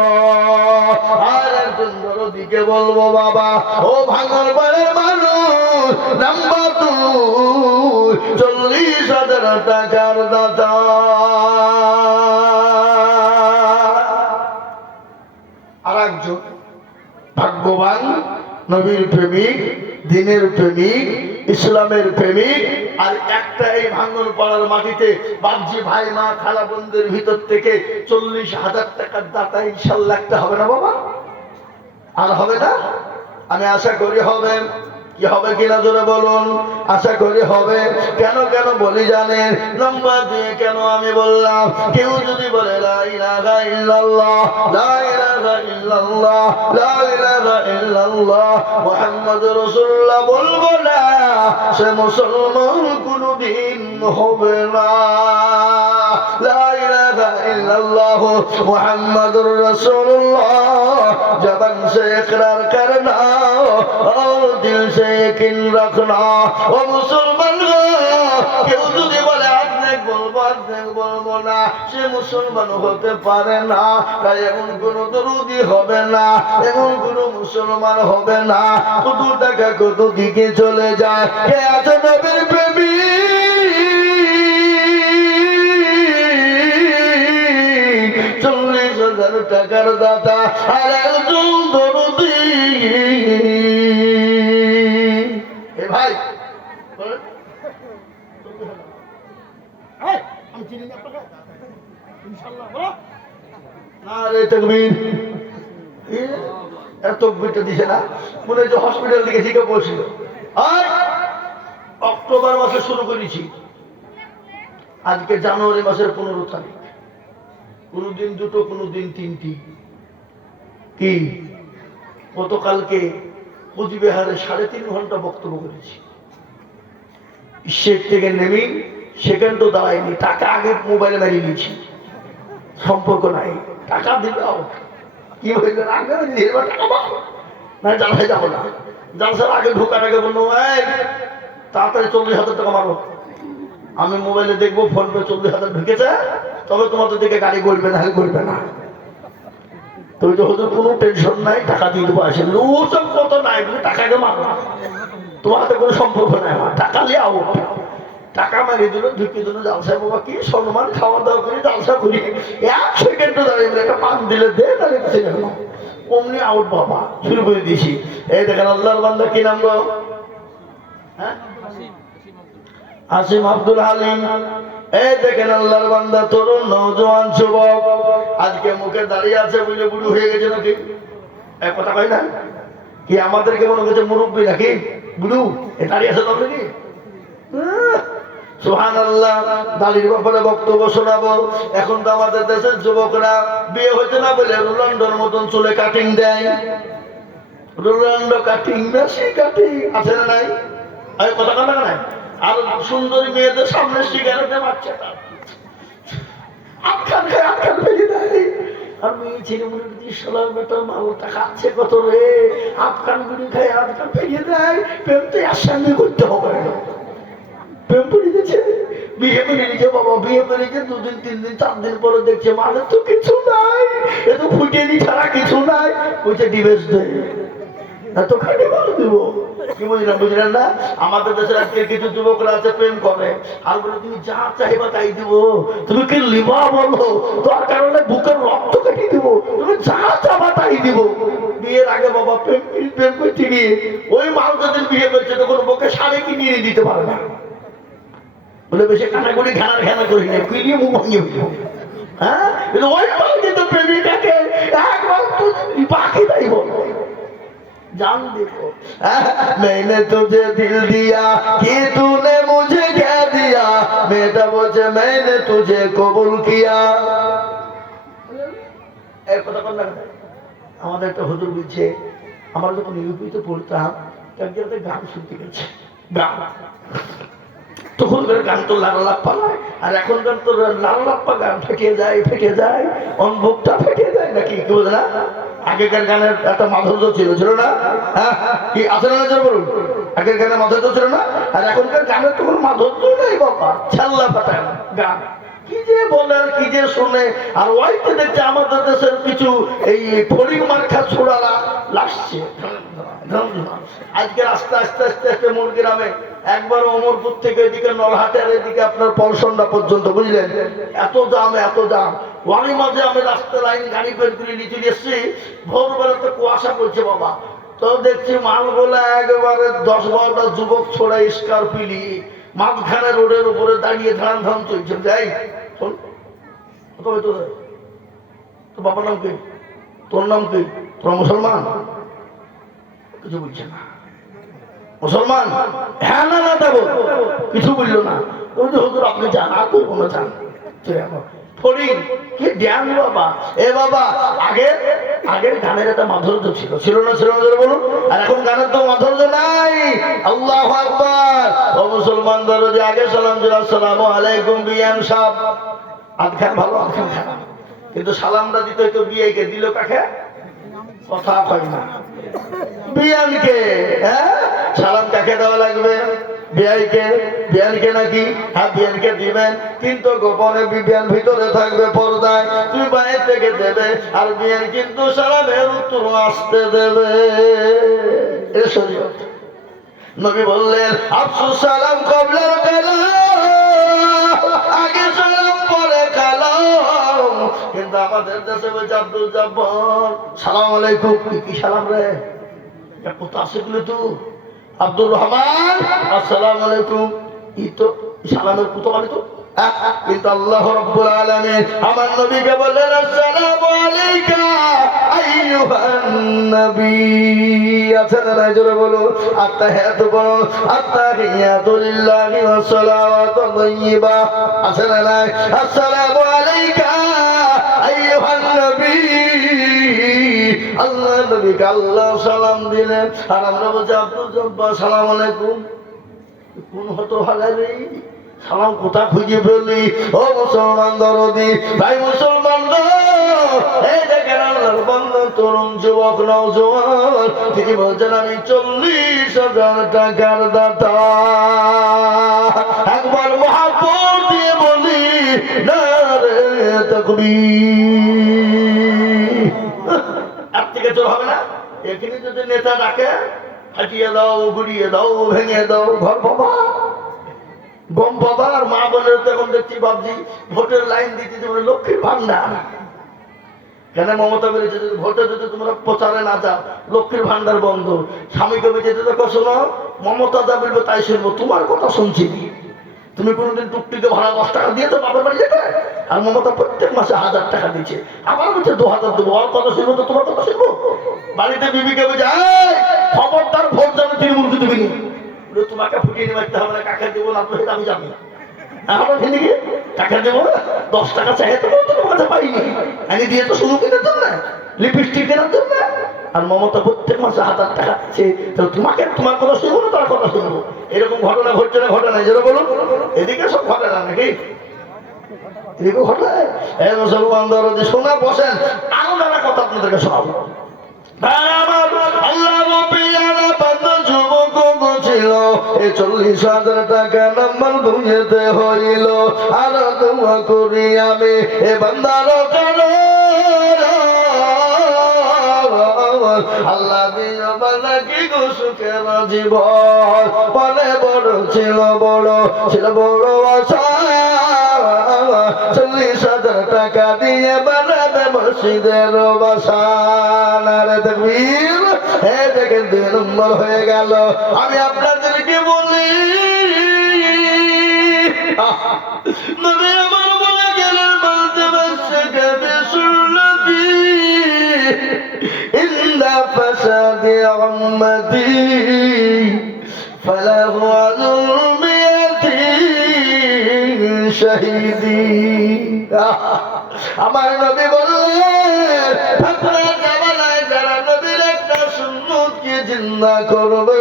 আর একজন দিকে বলবো বাবা ও ভাঙর বাড়ির মানুষ, নাম্বার 2 40,000 টাকার দাতা। আর একজন ভাগ্যবান, নবীর প্রেমিক, দিনের প্রেমিক, ইসলামের প্রেমিক। আর একটা এই ভাঙ্গর পাড়ার মাটিতে বাপজি ভাই মা খালা বোনদের ভিতর থেকে 40,000 টাকার দাতা ইনশাল্লাহ একটা হবে না বাবা? আর হবে না? আমি আশা করি হবে। কি হবে কিনা জোরে বলুন। আশা করি হবে। কেন কেন বলি জানেন? নাম্বার 2 কেন আমি বললাম, কেউ যদি বলে লা ইলাহা ইল্লাল্লাহ, লা ইলাহা ইল্লাল্লাহ, লা ইলাহা ইল্লাল্লাহ মুহাম্মাদুর রাসূলুল্লাহ বলবো না, সে মুসলমান কোনদিন হবে না। লা ইলাহা ইল্লাল্লাহ মুহাম্মাদুর রাসূলুল্লাহ জবান से इकरार करना और दिल से यकीन रखना। ও মুসলমান কেউ যদি বলে অর্ধেক বলবো না, সে মুসলমান হতে পারে না। তাই এমন কোন দরুদি হবে না, এমন কোন মুসলমান হবে না। কত টাকা কত দিকে চলে যায়। কে আছে নবীর প্রেমিক 40,000 টাকার দাতা আর একজন দরদি। এ ভাই আমি চিনি না আপনাকে ইনশাআল্লাহ বলো নারে তাকবীর। এত তকবীরটা দিছে না, মনে হয় যে হসপিটাল থেকে ঠিক বলছিল। আর অক্টোবর মাসে শুরু করেছি, আজকে জানুয়ারি মাসের 15 তারিখ। কোনদিন দুটো, কোনদিন 3টি। কি গতকালকে কোচবিহারে 3.5 ঘন্টা বক্তব্য করেছি। স্টেজ থেকে নেমে সেকেন্ডও দাঁড়ায়নি। টাকা আগে মোবাইলে মারিয়ে নিয়েছি, সম্পর্ক নাই। টাকা দিলাও কি হইল আগে টাকা না, জালসায় যাবো না। জালসার আগে ঢোকার আগে বললো এই তাড়াতাড়ি 40,000 টাকা মারো। আমি মোবাইলে দেখবো ফোন পে 40,000 ঢুকেছে, তবে তোমাদের দিকে গাড়ি করবে না, করবে না। তুমি তো হয়তো কোনো টেনশন নাই, টাকা দিয়ে দেবো। আসে ওসব কত নাই, তুমি টাকাকে মারো, তোমার হাতে কোনো সম্পর্ক নাই। আমার টাকা নিয়ে আও, টাকা মারিয়ে দিল, ঢুকিয়ে দিল। জালসা বাবা কি সম্মান, খাওয়া দাওয়া করি, জালসা করি। 1 সেকেন্ড দাঁড়িয়ে একটা পান দিলে দে, দাঁড়িয়ে অমনি আউট বাবা, শুরু করে দিয়েছি। এই দেখেন আল্লাহর বান্দা কি নাম গো? হ্যাঁ, আসিম আব্দুল হালিম। এই দেখেন আল্লাহর বান্দা তরুণ নওজোয়ান যুবক, আজকে মুখে দাঁড়িয়ে আছে বুঝলে বুড়ো হয়ে গেছে নাকি? এক কথা কই না, কি আমাদেরকে মনে করছে মুরব্বী নাকি বুড়ু এ দাঁড়িয়ে আছে তবে কি সুবহানাল্লাহ। দাড়ির ব্যাপারে বক্তব্য শোনাবো। এখন তো আমাদের দেশের যুবকরা বিয়ে হইতে না বলে রোনাল্ডোর মতন চুলে কাটিং দেয়। রোনাল্ডো কাটিং, মেসি কাটিং আছে না নাই? আমি কথা কথা নাই। আর সুন্দরী মেয়েদের সামনে সিগারেটে মারছে, আটকান খায়, আটকান ফেলে দেয়। আর মেয়ে ছেলে মনে করছি সালাম বেটার মালটা খাচ্ছে কত রে, আটকান গুলি খায়, আটকান ফেলে দেয়। প্রেম তো এর সঙ্গে করতে হবে। প্রেম করে দিয়েছে, বিয়ে করে নিয়েছে বাবা, বিয়ে করে নিয়েছে 2 দিন 3 দিন 4 দিন পরে দেখছে মানে তো কিছু নাই, এ তো ফুটেনি ছাড়া কিছু নাই, বলছে ডিভোর্স দে। এত খাটে ভালো দিব কি বুঝলেন? বুঝলেন না? আমাদের দেশের আজকে কিছু যুবকরা আছে প্রেম করে আর বলে তুমি যা চাইবা তাই দিব, তুমি কি লিবা বলো, তার কারণে বুকের রক্ত কেটে দিব, তুমি যা চাবা তাই দিব। বিয়ের আগে বাবা প্রেম প্রেম করতে গিয়ে ওই মাল যাদের বিয়ে করছে তখন বুকে শাড়ি কিনে দিতে পারে না, বলে বেশি কানাকুড়ি ঘানা ঘানা করি না, কিনিয়ে মুখ ভাঙিয়ে ফেলবো। হ্যাঁ, কিন্তু ওই মাল কিন্তু প্রেমিকাকে একবার পাখি তাই বলো। जान देखो मैंने तुझे दिल दिया कि तूने मुझे क्या दिया, बेटा मुझे मैंने तुझे कबूल किया। एक কথা কোন না, আমাদের একটা হুজুর বলছে আমরা যখন ইউপিতে পড়তাম একজনকে গান শুনতে গেছে, গান তখনকার গান তো লালাপ্পা নয়, আর এখনকার তো লালাপ্পা গান ফেটে যায় অনভুকটা ফেটে যায় নাকি কি বলে না? আগেকার গানের একটা মাধুর্য ছিল না? হ্যাঁ কি আছে না? বলুন, আগের গানের মাধুর্য ছিল না, আর এখনকার গানের তো কোনো মাধুর্য নেই বাবা, ছাল্লা পাঠায় গান কি যে বলে আর কি যে শুনে। আর ওইতে দেখছে আমাদের দেশের কিছু এই ফড়িং মার্কা ছোড়ারা লাসছে আজকে আস্তে আস্তে আস্তে আস্তে মোর গ্রামে একবার অমরপুর থেকে এদিকে নলহাটের এদিকে আপনার পলসন্ডা পর্যন্ত, বুঝলেন, এত জাম এত জাম। ওয়ারি মাঝে আমি রাস্তা লাইন গাড়ি বের করে নিচে এসছি, ভোরবেলাতে কুয়াশা পড়ছে বাবা, তো দেখছি মালগুলা একেবারে 10-12টা যুবক ছোড়া স্কারপিলি মাঝখানে রোডের উপরে দাঁড়িয়ে ধান ধান চলছে। যাই শোন, তো বাবার নাম কি, তোর নাম কি, তোরা মুসলমান? কিছু বলছে না। মুসলমান? হ্যাঁ না না দেবো, কিছু বললো না। ওই যে হুজুর আপনি যান, আর করবো না, যান। ফড়িং কি জ্ঞান বাবা। এ বাবা আগের গানের একটা মাধুর্য ছিল না বলুন, আর এখন গানের তো মাধুর্য নাই। আল্লাহু আকবার। ও মুসলমানদের যে আগে সালাম দিল আসসালামু আলাইকুম বিয়ান সাহেব, আধখান ভালো আধখান খারাপ, কিন্তু সালামটা দিতে হয়তো বিয়েকে দিল কাকে, কথা কয় না বিয়ানকে। হ্যাঁ, সালাম কাকে দেওয়া লাগবে? বিয়ানকে নাকি? হ্যাঁ বিয়ানকে দিবেন, কিন্তু গোপনে বিয়ান ভিতরে থাকবে পর্দায়, তুমি বাইরে থেকে দেবে, আর বিয়ান কিন্তু সালামের উত্তর আসতে দেবে। এ শরীয়ত। নবী বললেন আফসুস সালাম কবলার কালাম, আগে সালাম পরে কালাম। কিন্তু আমাদের দেশে বলছে আব্দুল জব্বার সালাম আলাইকুম, কি সালাম রে, কোথা আসলে তো আব্দুর রহমান আসসালামু আলাইকুম, ই তো সালামের কত মানে তো। কিন্তু আল্লাহ রাব্বুল আলামিন আমার নবীকে বললেন আসসালামু আলাইকা আইয়ুহান নবী। আচ্ছা না জোরে বলো, আত্তাহিয়াতু বলো, আত্তাহিয়াতু লিল্লাহি ওয়াস সালাওয়াতু তাইয়্যিবা। আচ্ছা না নাই, আসসালামু আলাইকা আইয়ুহান নবী। আল্লাহ নবীকে আল্লাহ সালাম দিলেন, আর আমরা বলছি আব্দুল জব্বার সালাম আলাইকুম। কোন হতো ভাগারি সালাম কোথা খুঁজে ফেলি? ও মুসলমান দরদি ভাই, মুসলমান এই দেখেন আল্লাহর বান্দা তরুণ যুবক নওজোয়ান, তিনি বলছেন আমি 40,000 টাকার দাতা। একবার মহাব্বত দিয়ে বলি নারে তাকবীর। আর থেকে চোর হবে না? এখানে যদি নেতা ডাকে ফাটিয়ে দাও, গুড়িয়ে দাও, ভেঙে দাও, ঘর বাবা গম বাবা। আর মা বোনের তখন দেখছি বাবজি ভোটের লাইন দিতে তোমরা লক্ষ্মীর ভান্ডার, কেন মমতা বলেছে যদি ভোটে যদি তোমরা প্রচারে না যাও লক্ষ্মীর ভান্ডার বন্ধ। স্বামীকে বেঁচে দেখো শোনো, মমতা যা বলবে তাই শুনবো, তোমার কথা শুনছি। তুমি কোনোদিন টুকটিকে ভাড়া 10 টাকা দিয়ে তো বাপের বাড়ি যেতে আর মমতা প্রত্যেক মাসে 1000 টাকা দিচ্ছে, আবার বলছে 2000 দেবো। আর কথা শুনবো তো তোমার কথা শুনবো? বাড়িতে বিবিকে বলছে, এই খবরদার ভোট যাবে তৃণমূলকে দিবি নি। তোমাকে ফুটিয়ে নিয়ে মারতে হবে না, কাকে দেবো না তো আমি জানি। আমার ফেলিকে টাকা দেবো না, 10 টাকা চাই তো তোমার কাছে পাইনি, আমি দিয়ে তো শুধু কেনার জন্য, লিপস্টিক কেনার জন্য। আর মমতা প্রত্যেক মাসে 1000 টাকা দিচ্ছে, তাহলে তোমাকে তোমার কথা শুনবো না তার কথা শুনবো? এরকম ঘটনা ঘটছে না? ঘটনা যেটা বলুন, এদিকে সব ঘটনা নাকি? এদিকে ঘটনা। এই মুসলমান দরদি শোনা বসেন, আরো নানা কথা আপনাদেরকে সব ছিল। এই 40,000 টাকা নাম্বার দুনিয়াতে হইল, আর তোমা করি আমি এ বান্দার আল্লাহ কি গো সুখের জীবন, বলে বড় ছিল বড় ছিল বড় আশা। 40,000 টাকা দিয়ে বানাবে মসজিদের বাসা। নারে তাকবীর। এই দেখেন 2 নম্বর হয়ে গেল। আমি আপনাদেরকে বলি, নবী আমার বলে গেলেন, বলতে বলছে কবে সুন্নতি ইল্লা ফাসাদি উম্মতি ফালাহু আযমিয়াতি শাহীদি। আমার নবী বললেন, আপনার জামানায় যারা নবীর একটা সুন্নতকে জিন্দা করবে,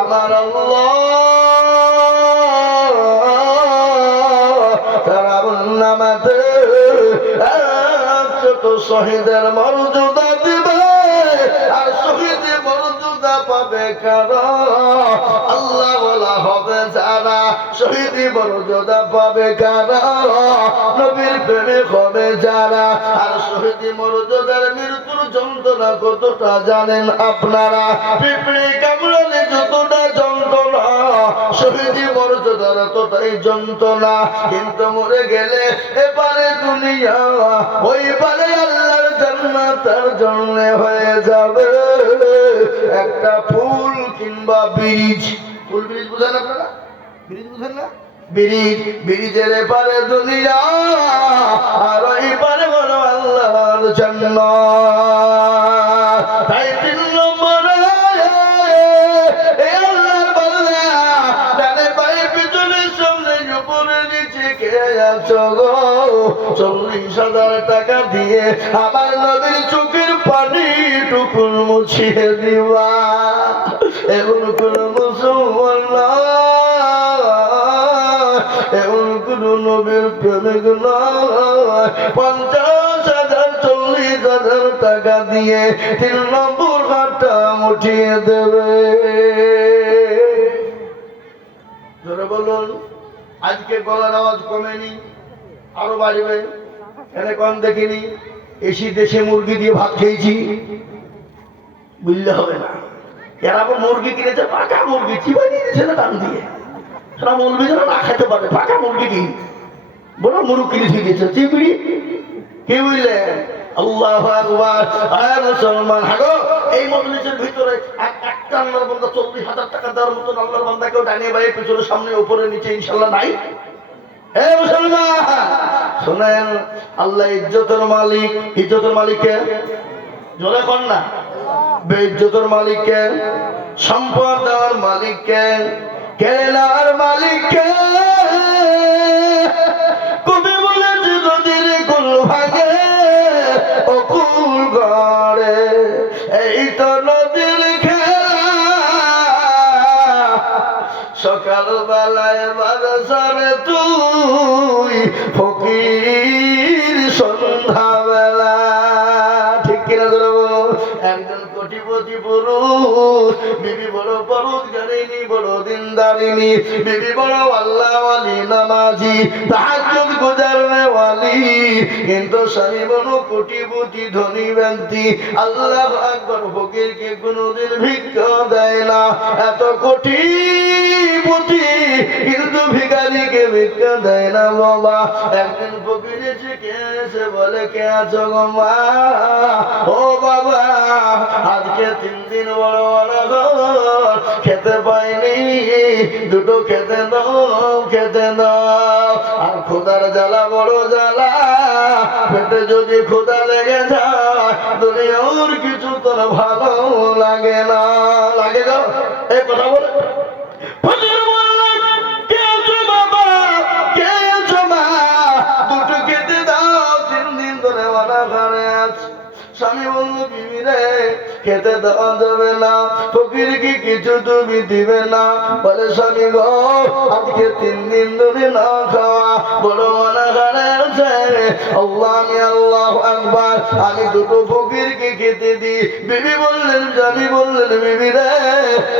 আমার আল্লাহ তারা নামাতে 100 শহীদের মর্যাদা দিবে। আর শহীদ মর্যাদা পাবে কারা? আল্লাহ বলা হবে যারা। শহীদ মর্যাদা পাবে কারা? নবীর প্রেমে হবে যারা। আর শহীদ মর্যাদার মৃত্যুর যন্ত্রণা কতটা জানেন আপনারা? পিঁপড়ে কামড়ালে যতটা যন্ত্রণা, শহীদ মর্যাদার ততটাই যন্ত্রণা। কিন্তু মরে গেলে এপারে দুনিয়া, ওই পারে আল্লাহর জান্নাত তার জন্য হয়ে যাবে একটা ফুল কিংবা ব্রিজ। ফুল ব্রিজ বুঝেন আপনারা? ব্রিজ বুঝেন না? ব্রিজ, ব্রিজের এপারে দুনিয়া, আর ওই পারে বলো আল্লাহর জান্নাত। তাই 3 নম্বরে আল্লাহর বান্দা, ডানে বাঁয়ে পিছনে সামনে উপরে নিচে কে আছো গো? 40,000 টাকা দিয়ে আমার নবীর চোখের পানি টুকুর মুছিয়ে দিবা। এমন কোন মুসলমান, এমন কোন নবীর প্রেমিক নয় 50,000 40,000 টাকা দিয়ে 3 নম্বর হাতটা মুঠিয়ে দেবে। ধরে বলুন, আজকে গলার আওয়াজ কমেনি, আরো বাড়বে। এখানে কম দেখিনি। এসি দেশে মুরগি দিয়ে ভাত খেয়েছি, বুঝলে হবে না। এরা আবার মুরগি কিনেছে, পাকা মুরগি চিবাই দিয়ে দিয়েছে না টান দিয়ে। সেটা মুরগি যেন না খেতে পারে, পাকা মুরগি কিনে বলো মুরগ কিনে দিয়েছে চিবড়ি। কি বুঝলেন? আল্লাহু আকবার। আয় মুসলমান, হাগো এই মজলিসের ভিতরে একটা আল্লাহর বান্দা 40,000 টাকা দেওয়ার মতন আল্লাহর বান্দাকেও ডানে বাইরে পিছনে সামনে উপরে নিচে ইনশাল্লাহ নাই? হে মুসলমান শোনেন, আল্লাহ ইজ্জতের মালিক। ইজ্জতের মালিককে জোরে কর না। বেইজ্জতের মালিককে, সম্পদ দেওয়ার মালিককে, কেড়ে নেওয়ার মালিককে। কবি বলেছে নদীর কুল ভাঙে ও কুল গড়ে, এই তো নদীর সকাল বেলায় বাজারে তুই ফকির সন্ধ্যা বেলা। ঠিক কিনা ধরবো? একজন কোটিপতি পুরুষ, বিবি বড় পরোজগারিনী, বড় দিনদারিনী, বিবি বড় আল্লাহওয়ালি নামাজি, তাহাজ্জুদ গুজারনে ওয়ালি, কিন্তু স্বামী বড় কোটিপতি ধনী ব্যক্তি। আল্লাহু আকবার। ফকিরকে কোনোদিন ভিক্ষা দেয় না। এত কোটিপতি কিন্তু ভিখারিকে ভিক্ষা দেয় না বাবা। একদিন ফকির এসে বলে, কে আছো গো মা? ও বাবা, আজকে 3 দিন বড় বড় খেতে পাইনি, দুটো খেতে দাও, খেতে দাও। আর খোদা ক্ষুধার জ্বালা বড় জ্বালা, পেটে যদি ক্ষুধা লেগে যায় দুনিয়ার কিছু তোর ভালো লাগে না। লাগে গো এই কথা বলে ফকির বললেন, কে আছো বাবা, কে আছো মা, দুটো খেতে দাও, 3 দিন ধরে অনাহারে আছে। স্বামী বলল, বিবি রে খেতে দেওয়া যাবে না, ফকির কি কিছু তুমি দিবে না? বলে, স্বামী গো আজকে 3 দিন ধরে না খাওয়া, বড় অনাহারে আছে। আমি আল্লাহু আকবার, আমি দুটো ফকিরকে খেতে দিই। বিবি বললেন, স্বামী বললেন, বিবি রে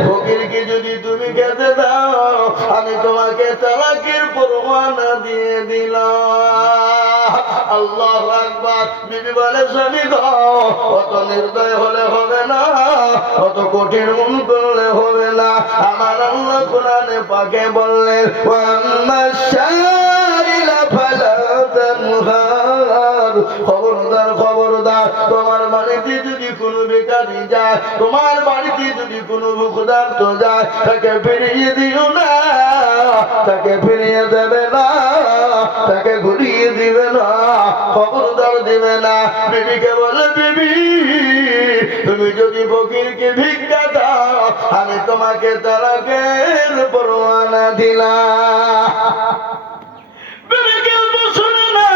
ফকিরকে যদি তুমি খেতে দাও আমি তোমাকে তালাকের পরোয়ানা দিয়ে দিলাম। আল্লাহু আকবার। বিবি বলে, স্বামী গো অত নির্দয় হলে হবে না, অত কঠিন মন করলে হবে না। আমার আল্লাহ কোরআনে পাকে বললেন, খবরদার খবরদার, তোমার বাড়িতে যদি কোনো বেকারি যায়, তোমার বাড়িতে যদি কোনো ক্ষুধার্ত যায়, তাকে ফিরিয়ে দিও না, তাকে ফিরিয়ে দেবে না, তাকে ঘুরিয়ে দিবে না, খবরদার দিবে না। বিবিকে বলে, বিবি তুমি যদি ফকিরকে ভিক্ষা দাও আমি তোমাকে তালাকের পরোয়ানা দিলাম। বিবি কিন্তু শুনে না,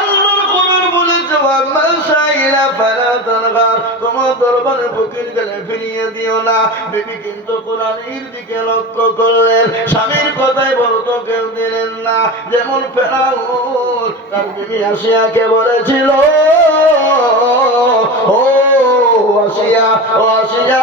আল্লাহর কোরআন বলেছে, ওয়াম্মা সাইলা ফালা তানহার, তোমার দরবারে ফকির গেলে ফিরিয়ে দিও না। বিবি কিন্তু কোরআনের দিকে লক্ষ্য করলেন, স্বামীর কথায় বলতো কেউ দিলেন না। যেমন ফেরাউন তার বিবি আসিয়াকে বলেছিল, ও আসিয়া, ও আসিয়া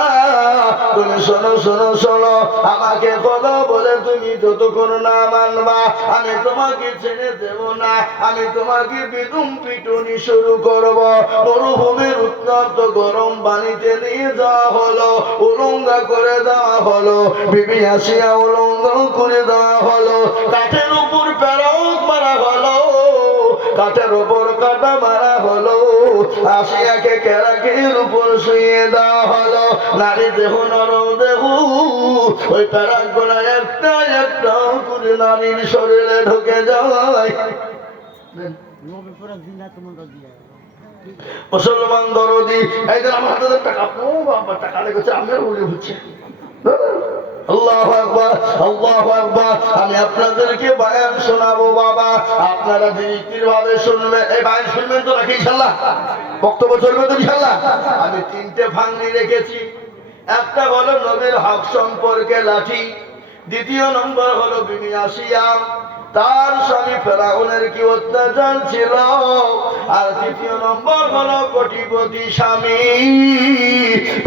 তুমি শোনো শোনো শোনো, আমাকে কথা বলে তুমি যতক্ষণ না মানবা আমি তোমাকে ছেড়ে দেব না, আমি তোমাকে বিদুম পিটুনি শুরু করব। মরুভূমির উত্তপ্ত গরম পানিতে নিয়ে যাওয়া হলো, উলঙ্গা করে দেওয়া হলো। বিবি আসিয়া উলঙ্গ করে দেওয়া হলো, কাঠের উপর প্যারক মারা হলো, কাঠের উপর কাটা মারা হলো, আসিয়াকে কেরাকের উপর শুয়ে দেওয়া হলো। নারী দেহ নরম দেহ, ওই প্যারাক গুলা একটা একটা করে নারীর শরীরে ঢুকে যায়। মুসলমান দরদি এই যে আমার হাতে টাকা, ও বাবা টাকা লেগেছে, আমি বলে হচ্ছে আল্লাহু আকবার, আল্লাহু আকবার। আমি আপনাদেরকে বয়ান শোনাবো বাবা, আপনারা ধীর ভাবে শুনবেন। এই বয়ান শুনবেন তো নাকি ইনশাআল্লাহ? বক্তব্য চলবে তো ইনশাআল্লাহ? আমি 3টে ভাঙনি রেখেছি। একটা হলো নবীর হক সম্পর্কে লাঠি, দ্বিতীয় নম্বর হলো বিবি আসিয়া, তার স্বামী ফেরাউনের কি অত্যাচার ছিল, আর তৃতীয় নম্বর হলো কোটিপতি স্বামী,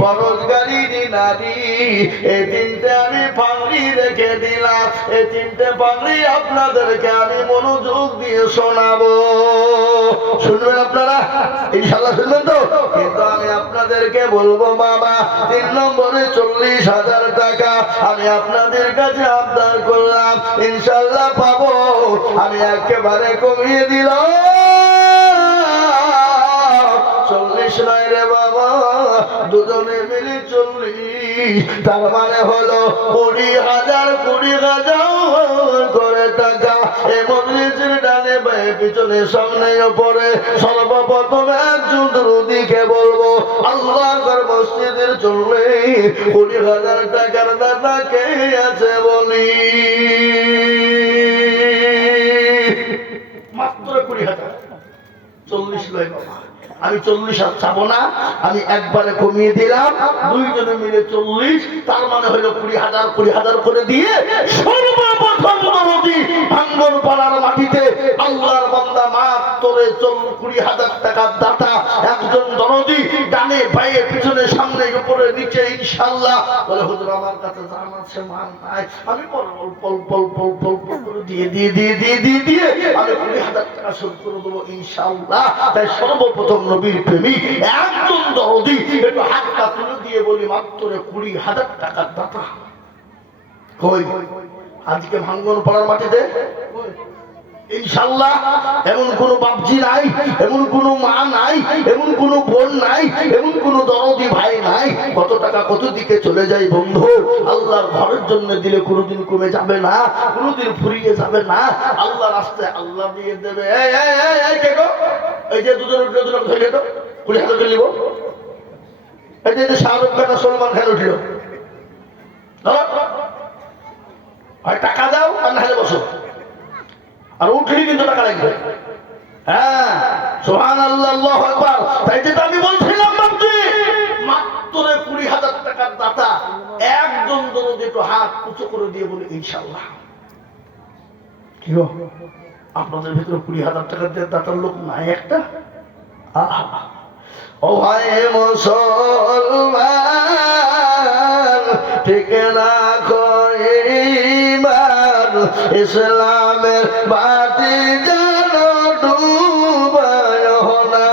পরোজগারী নারী। এই 3টে আমি ফাংরি রেখে দিলাম। এই 3টে ফাংরি আপনাদেরকে আমি মনোযোগ দিয়ে শোনাবো। শুনবেন আপনারা ইনশাআল্লাহ? শুনবেন তো? কিন্তু আমি আপনাদেরকে বলবো বাবা, 3 নম্বরে 40,000 টাকা আমি আপনাদের কাছে আবদার করলাম, ইনশাআল্লাহ পাবো। আমি একেবারে কমিয়ে দিলাম, 40 নয় রে বাবা, দুজনে মিলে 40, তার মানে হলো 20,000 করে টাকা। এই মজলিসের ডানে বায়ে পিছনে সামনে ওপরে সর্বপ্রথম একজন দরুদিকে বলবো, আল্লাহর মসজিদের জন্য 20,000 টাকার দাদা কে আছে বলি? মাত্র 20,000, 40 লয় বাবা। আমি 40 আর চাবো না, আমি একবারে কমিয়ে দিলাম, দুইজনে মিলে 40, তার মানে হলো 20,000 করে দিয়ে সর্বপ্রথম নদী ভাঙ্গন পাড়ার মাটিতে আল্লাহর বান্দা মাত্র 20,000 টাকার দাতা একজন দরদি, ডানে বায়ে পিছনে সামনে উপরে নিচে ইনশাআল্লাহ। বলে, হুজুর আমার কাছে জান আছে মান নাই, আমি পল করে দিয়ে আমি 20,000 টাকা শোধ করে দেবো ইনশাআল্লাহ। তাই সর্বপ্রথম নবীর প্রেমিক একজন দরদি একটু হাতটা তুলে দিয়ে বলি, মাত্র 20,000 টাকার দাতা কই আজকে ভাঙ্গন পাড়ার মাটিতে? ইনশাআল্লাহ এমন কোন বাপজি নাই, এমন কোন মা নাই, এমন কোন বোন নাই, এমন কোন দরদি ভাই নাই। কত টাকা কত দিকে চলে যায় বন্ধু, আল্লাহর ঘরের জন্য দিলে কোনোদিন কমে যাবে না, কোনোদিন ফুরিয়ে যাবে না। আল্লাহ রাস্তায় আল্লাহ দিয়ে দেবে। কে গো, এই যে দুজন উঠলো, দুজন ধরে তো 20,000 করে নিব। এই যে শাহরুখ খান আর সলমান খান উঠলো, হয় টাকা দাও আর না হলে বসো, আর উঠলি কিন্তু টাকা লাগবে। হ্যাঁ, সুবহানাল্লাহ, আল্লাহু আকবার। তাই যেটা আমি বলছিলাম মাত্র 20,000 টাকার দাতা একজন যদি একটু হাত উঁচু করে দিয়ে বলে ইনশাআল্লাহ। কি গো, আপনাদের ভিতরে 20,000 টাকার দাতার লোক নাই একটা? ও ভাই মুসলমান, ঠিক রাখো ঈমান, ইসলামের বাতি যেন ডুবায় না।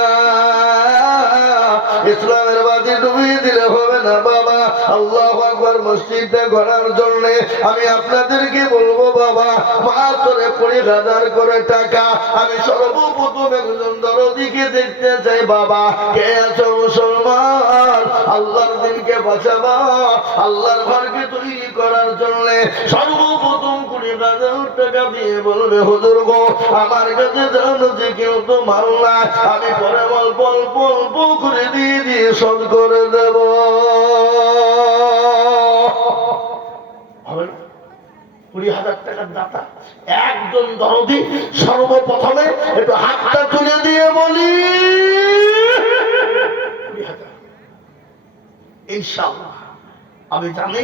ইসলামের বাতি ডুবিয়ে দিলে হবে না বাবা। আল্লাহু আকবার। মসজিদে গড়ার জন্য আমি আপনাদেরকে বলবো বাবা, মাত্র 20,000 করে টাকা। আমি সর্বপ্রথম একজন দরদিকে দেখতে চাই বাবা, কে আছো মুসলমান, আল্লাহর দিনকে বাঁচাবা, আল্লাহর ঘরকে তৈরি করার জন্য সর্বপ্রথম 20,000 টাকা দিয়ে বলবে হুজুর গো, আমার কাছে জানো যে কেউ তো মাল্লা, আমি পরে অল্প অল্প অল্প করে দিয়ে দিয়ে শোধ করে দেব। 20,000 টাকার দাতা একজন দরদি সর্বপ্রথমে একটু হাতটা তুলে দিয়ে বলি ইনশাআল্লাহ। আমি জানি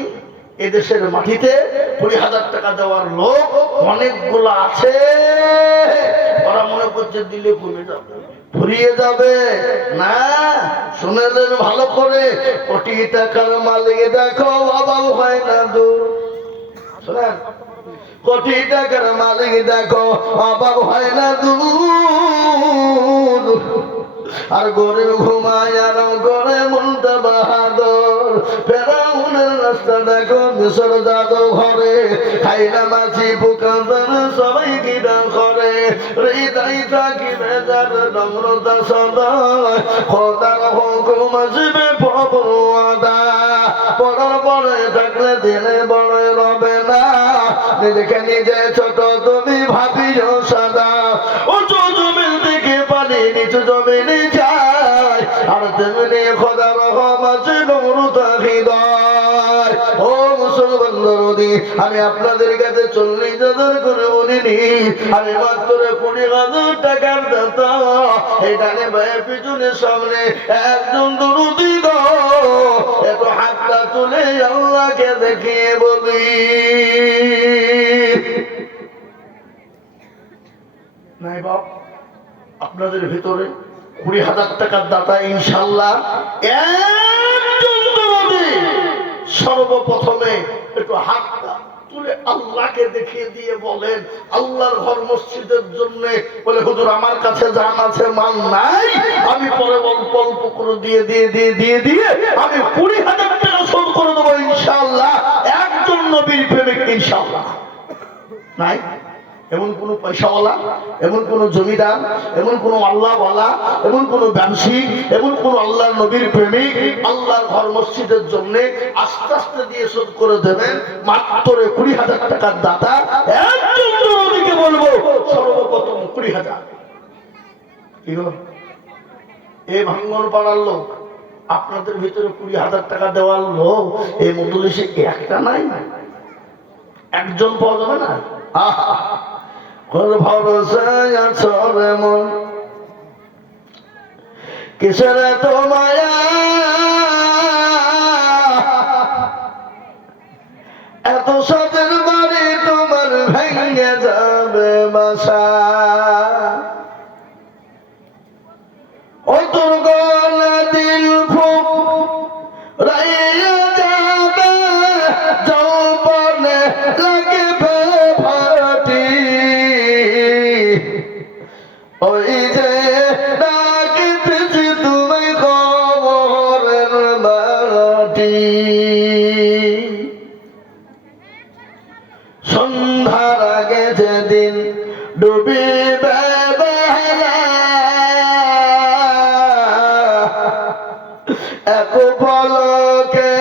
এদেশের মাটিতে 20,000 টাকা দেওয়ার লোক অনেকগুলো আছে। ওরা মনে করছে দিলে কমে যাবে, ফুরিয়ে যাবে না। শুনেলেন ভালো করে, কোটি টাকার মালিক দেখো বাবা হয় না দূর। শোনেন, কোটি টাকার মালিক দেখো অভাব হয় না দূর। আর গরিব ঘুমায় আরাম করে মনটা বাহাদুর। ফেরাউনের রাস্তা দেখো মিশর জাদু ঘরে, খাই না মাছি পোকা সবাই কিনা করে। হৃদয় থাকি বেজার নম্রতা সদা, খোদার হুকুম আসবে প্রভুদা। পড়ার পরে থাকলে দিনে বড় রবে না, নিজেকে নিজে ছোট তুমি ভাবিও সাদা। উঁচু জমিন থেকে পানি নিচু জমিনে যায়, আর তেমনি খোদার রহম আছে নম্রতা হৃদয়। ও মুসলমান দরদি, আমি আপনাদের কাছে 40,000 করে বলিনি, আমি মাত্র 20,000 টাকার দাতা। এখানে ভাইয়ের পিছনে সামনে একজন দরদি গো, এত হাতটা তুলে আল্লাহকে দেখিয়ে বলি নাই বাপ, আপনাদের ভিতরে 20,000 টাকার দাতা ইনশাআল্লাহ একজন দরদি সর্বপ্রথমে একটু হাতটা তুলে আল্লাহকে দেখিয়ে দিয়ে বলেন আল্লাহর ঘর মসজিদের জন্য বলে হুজুর আমার কাছে জান আছে মাল নাই, আমি পরে অল্প অল্প করে দিয়ে দিয়ে দিয়ে দিয়ে দিয়ে আমি 20,000 টাকা শোধ করে দেবো ইনশাআল্লাহ। একজন নবীর প্রেমিক ইনশাআল্লাহ নাই? এমন কোন পয়সাওয়ালা, এমন কোন জমিদার, এমন কোন আল্লাহওয়ালা, এমন কোন ব্যবসায়িক, এমন কোন আল্লাহর নবীর প্রেমিক আল্লাহর ঘর মসজিদের জন্য আস্তে আস্তে দিয়ে শোধ করে দেবেন মাত্র 20,000 টাকার দাতা একজন নবীকে বলবো সর্বপ্রথম 20,000। কি গো, এই ভাঙ্গন পাড়ার লোক, আপনাদের ভিতরে 20,000 টাকা দেওয়ার লোক এই মজলিসে একটা নাই, একজন পাওয়া যাবে না? কিসের তো মায়া এত সাদের বাড়ি তোমার ভেঙে যাবে বাসা, ও তোর গলা দিল ফুক রাইয়া যাবে, যৌবনে লাগবে ভাটি, ওই যে ডাকিতেছি তুমি খবরের মাটি। সন্ধ্যার আগে যেদিন ডুবিবে বেলা, এক পলকে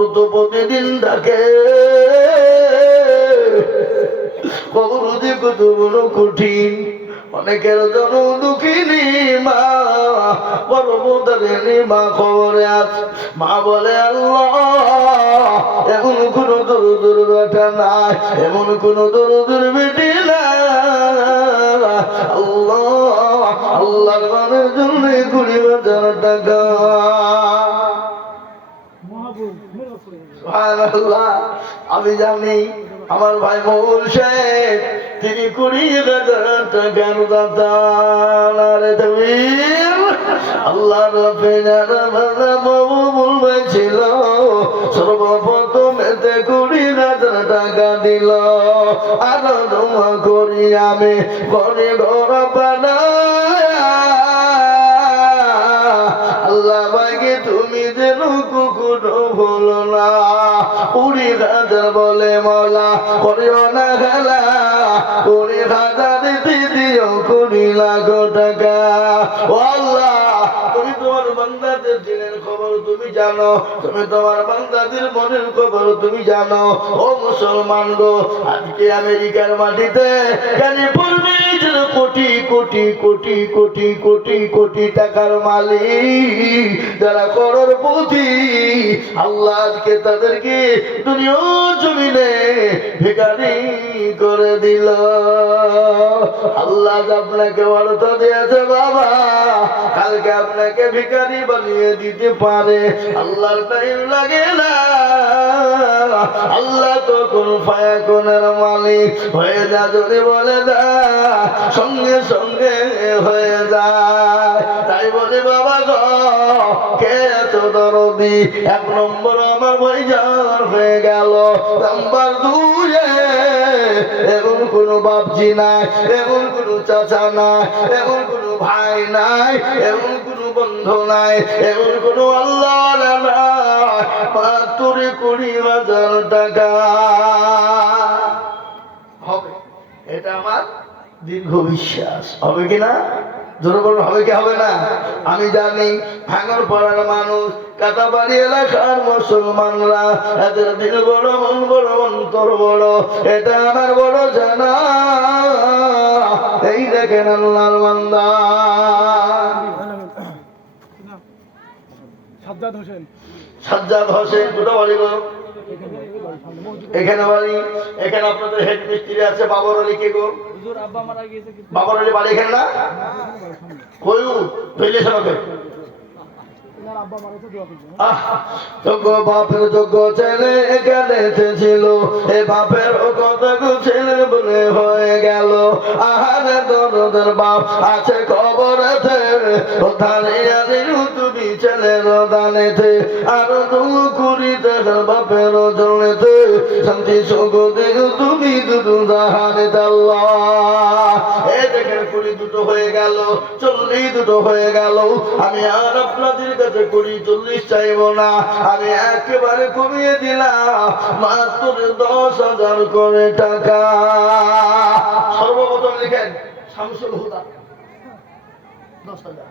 কবর তো প্রতিদিন ডাকে, কবর যে কত বড় কঠিন। অনেকের জন্য দুঃখিনী মা, বড় বোধারেনি মা খবরে আছে। মা বলে আল্লাহ এমন কোন দরুদের বেটা নাই, এমন কোন দরুদের বেটি নাই। আল্লাহ আল্লাহর মানের জন্য 20,000 টাকা। সুবহানাল্লাহ। আমি জানি আমার ভাই মহুল সাহেব তিনি 20,000 টাকার দাতা। নারে তাকবীর। আল্লাহর রাব্বে মহুল ভাই ছিল সর্বপ্রথম এতে 20,000 টাকা দিল। আর দোয়া করি আমি ঘরে ঘর বানায়, আল্লাহ ভাইকে তুমি যেন কুকুরও ভুলো না। 20,000 বলে মলা করিও না খেলা, 20,000 দিও 20 লাখ টাকা। ও আল্লাহ তুমি তোমার বান্দাদের দিনের খবর তুমি জানো, তুমি তোমার বান্দাদের মনের খবর তুমি জানো। ও মুসলমান গো, আজকে আমেরিকার মাটিতে ক্যালিফোর্নিয়ার কোটি কোটি কোটি কোটি কোটি কোটি টাকার মালিক যারা করোড়পতি, আল্লাহ আজকে তাদেরকে দুনিয়া জমিনে ভিখারি করে দিল। আল্লাহ আপনাকে অর্থ দিয়েছে বাবা, কালকে আপনাকে ভিখারি বানিয়ে দিতে পারে। আল্লাহর টাইম লাগে না। আল্লাহ তো কোন ফায়াকুনের মালিক, হয়ে যা যদি বলে যা সঙ্গে সঙ্গে হয়ে যায়। তাই বলে বাবা গো কে এত দরদি? 1 নম্বর আমার ভাইজান হয়ে গেল। নাম্বার 2 এমন কোন বাপজি নাই, এমন কোন চাচা নাই, এমন কোন ভাই নাই, এমন কোন বন্ধু নাই, এমন কোন আল্লাহ নাই। মাত্র 20,000 টাকা হবে, এটা আমার দীর্ঘ বিশ্বাস। হবে কিনা? জোরবল হবে কি হবে না? আমি জানি ভাঙর পাড়ার মানুষ, কাটাবাড়ি এলাকার মুসলমানরা এদের দিল বড়, মন বড়, অন্তর বড়, এটা আমার বড় জানা। এই দেখেন আল্লাহর বান্দা সাজ্জাদ হোসেন, সাজ্জাদ হোসেন কোথাও বাড়ি গো? এখানে বাড়ি। এখানে আপনাদের হেড মিস্ত্রি আছে বাবর আলী। কে গো? বাবর আলী বাড়ি এখানে না? কই ধইলে সবাই যোগ্য বাপের যোগ্য ছেলে এখানে ছিল, এ বাপের কত ছেলে বলে হয়ে গেল। আহারে দরদের বাপ আছে কবরেতে, তুমি ছেলের দানেতে, আর তুমি কুড়িতে বাপের জনেতে, শান্তি সুখ দিও তুমি দুটো জাহানে আল্লাহ। এই দেখেন 20 দুটো হয়ে গেল, 40 দুটো হয়ে গেল। আমি আর আপনাদের কাছে 20-40 চাইব না, আমি একেবারে কমিয়ে দিলাম মাত্র 10,000 করে টাকা। সর্বপ্রথম লিখেন শামসুল হুদা 10,000।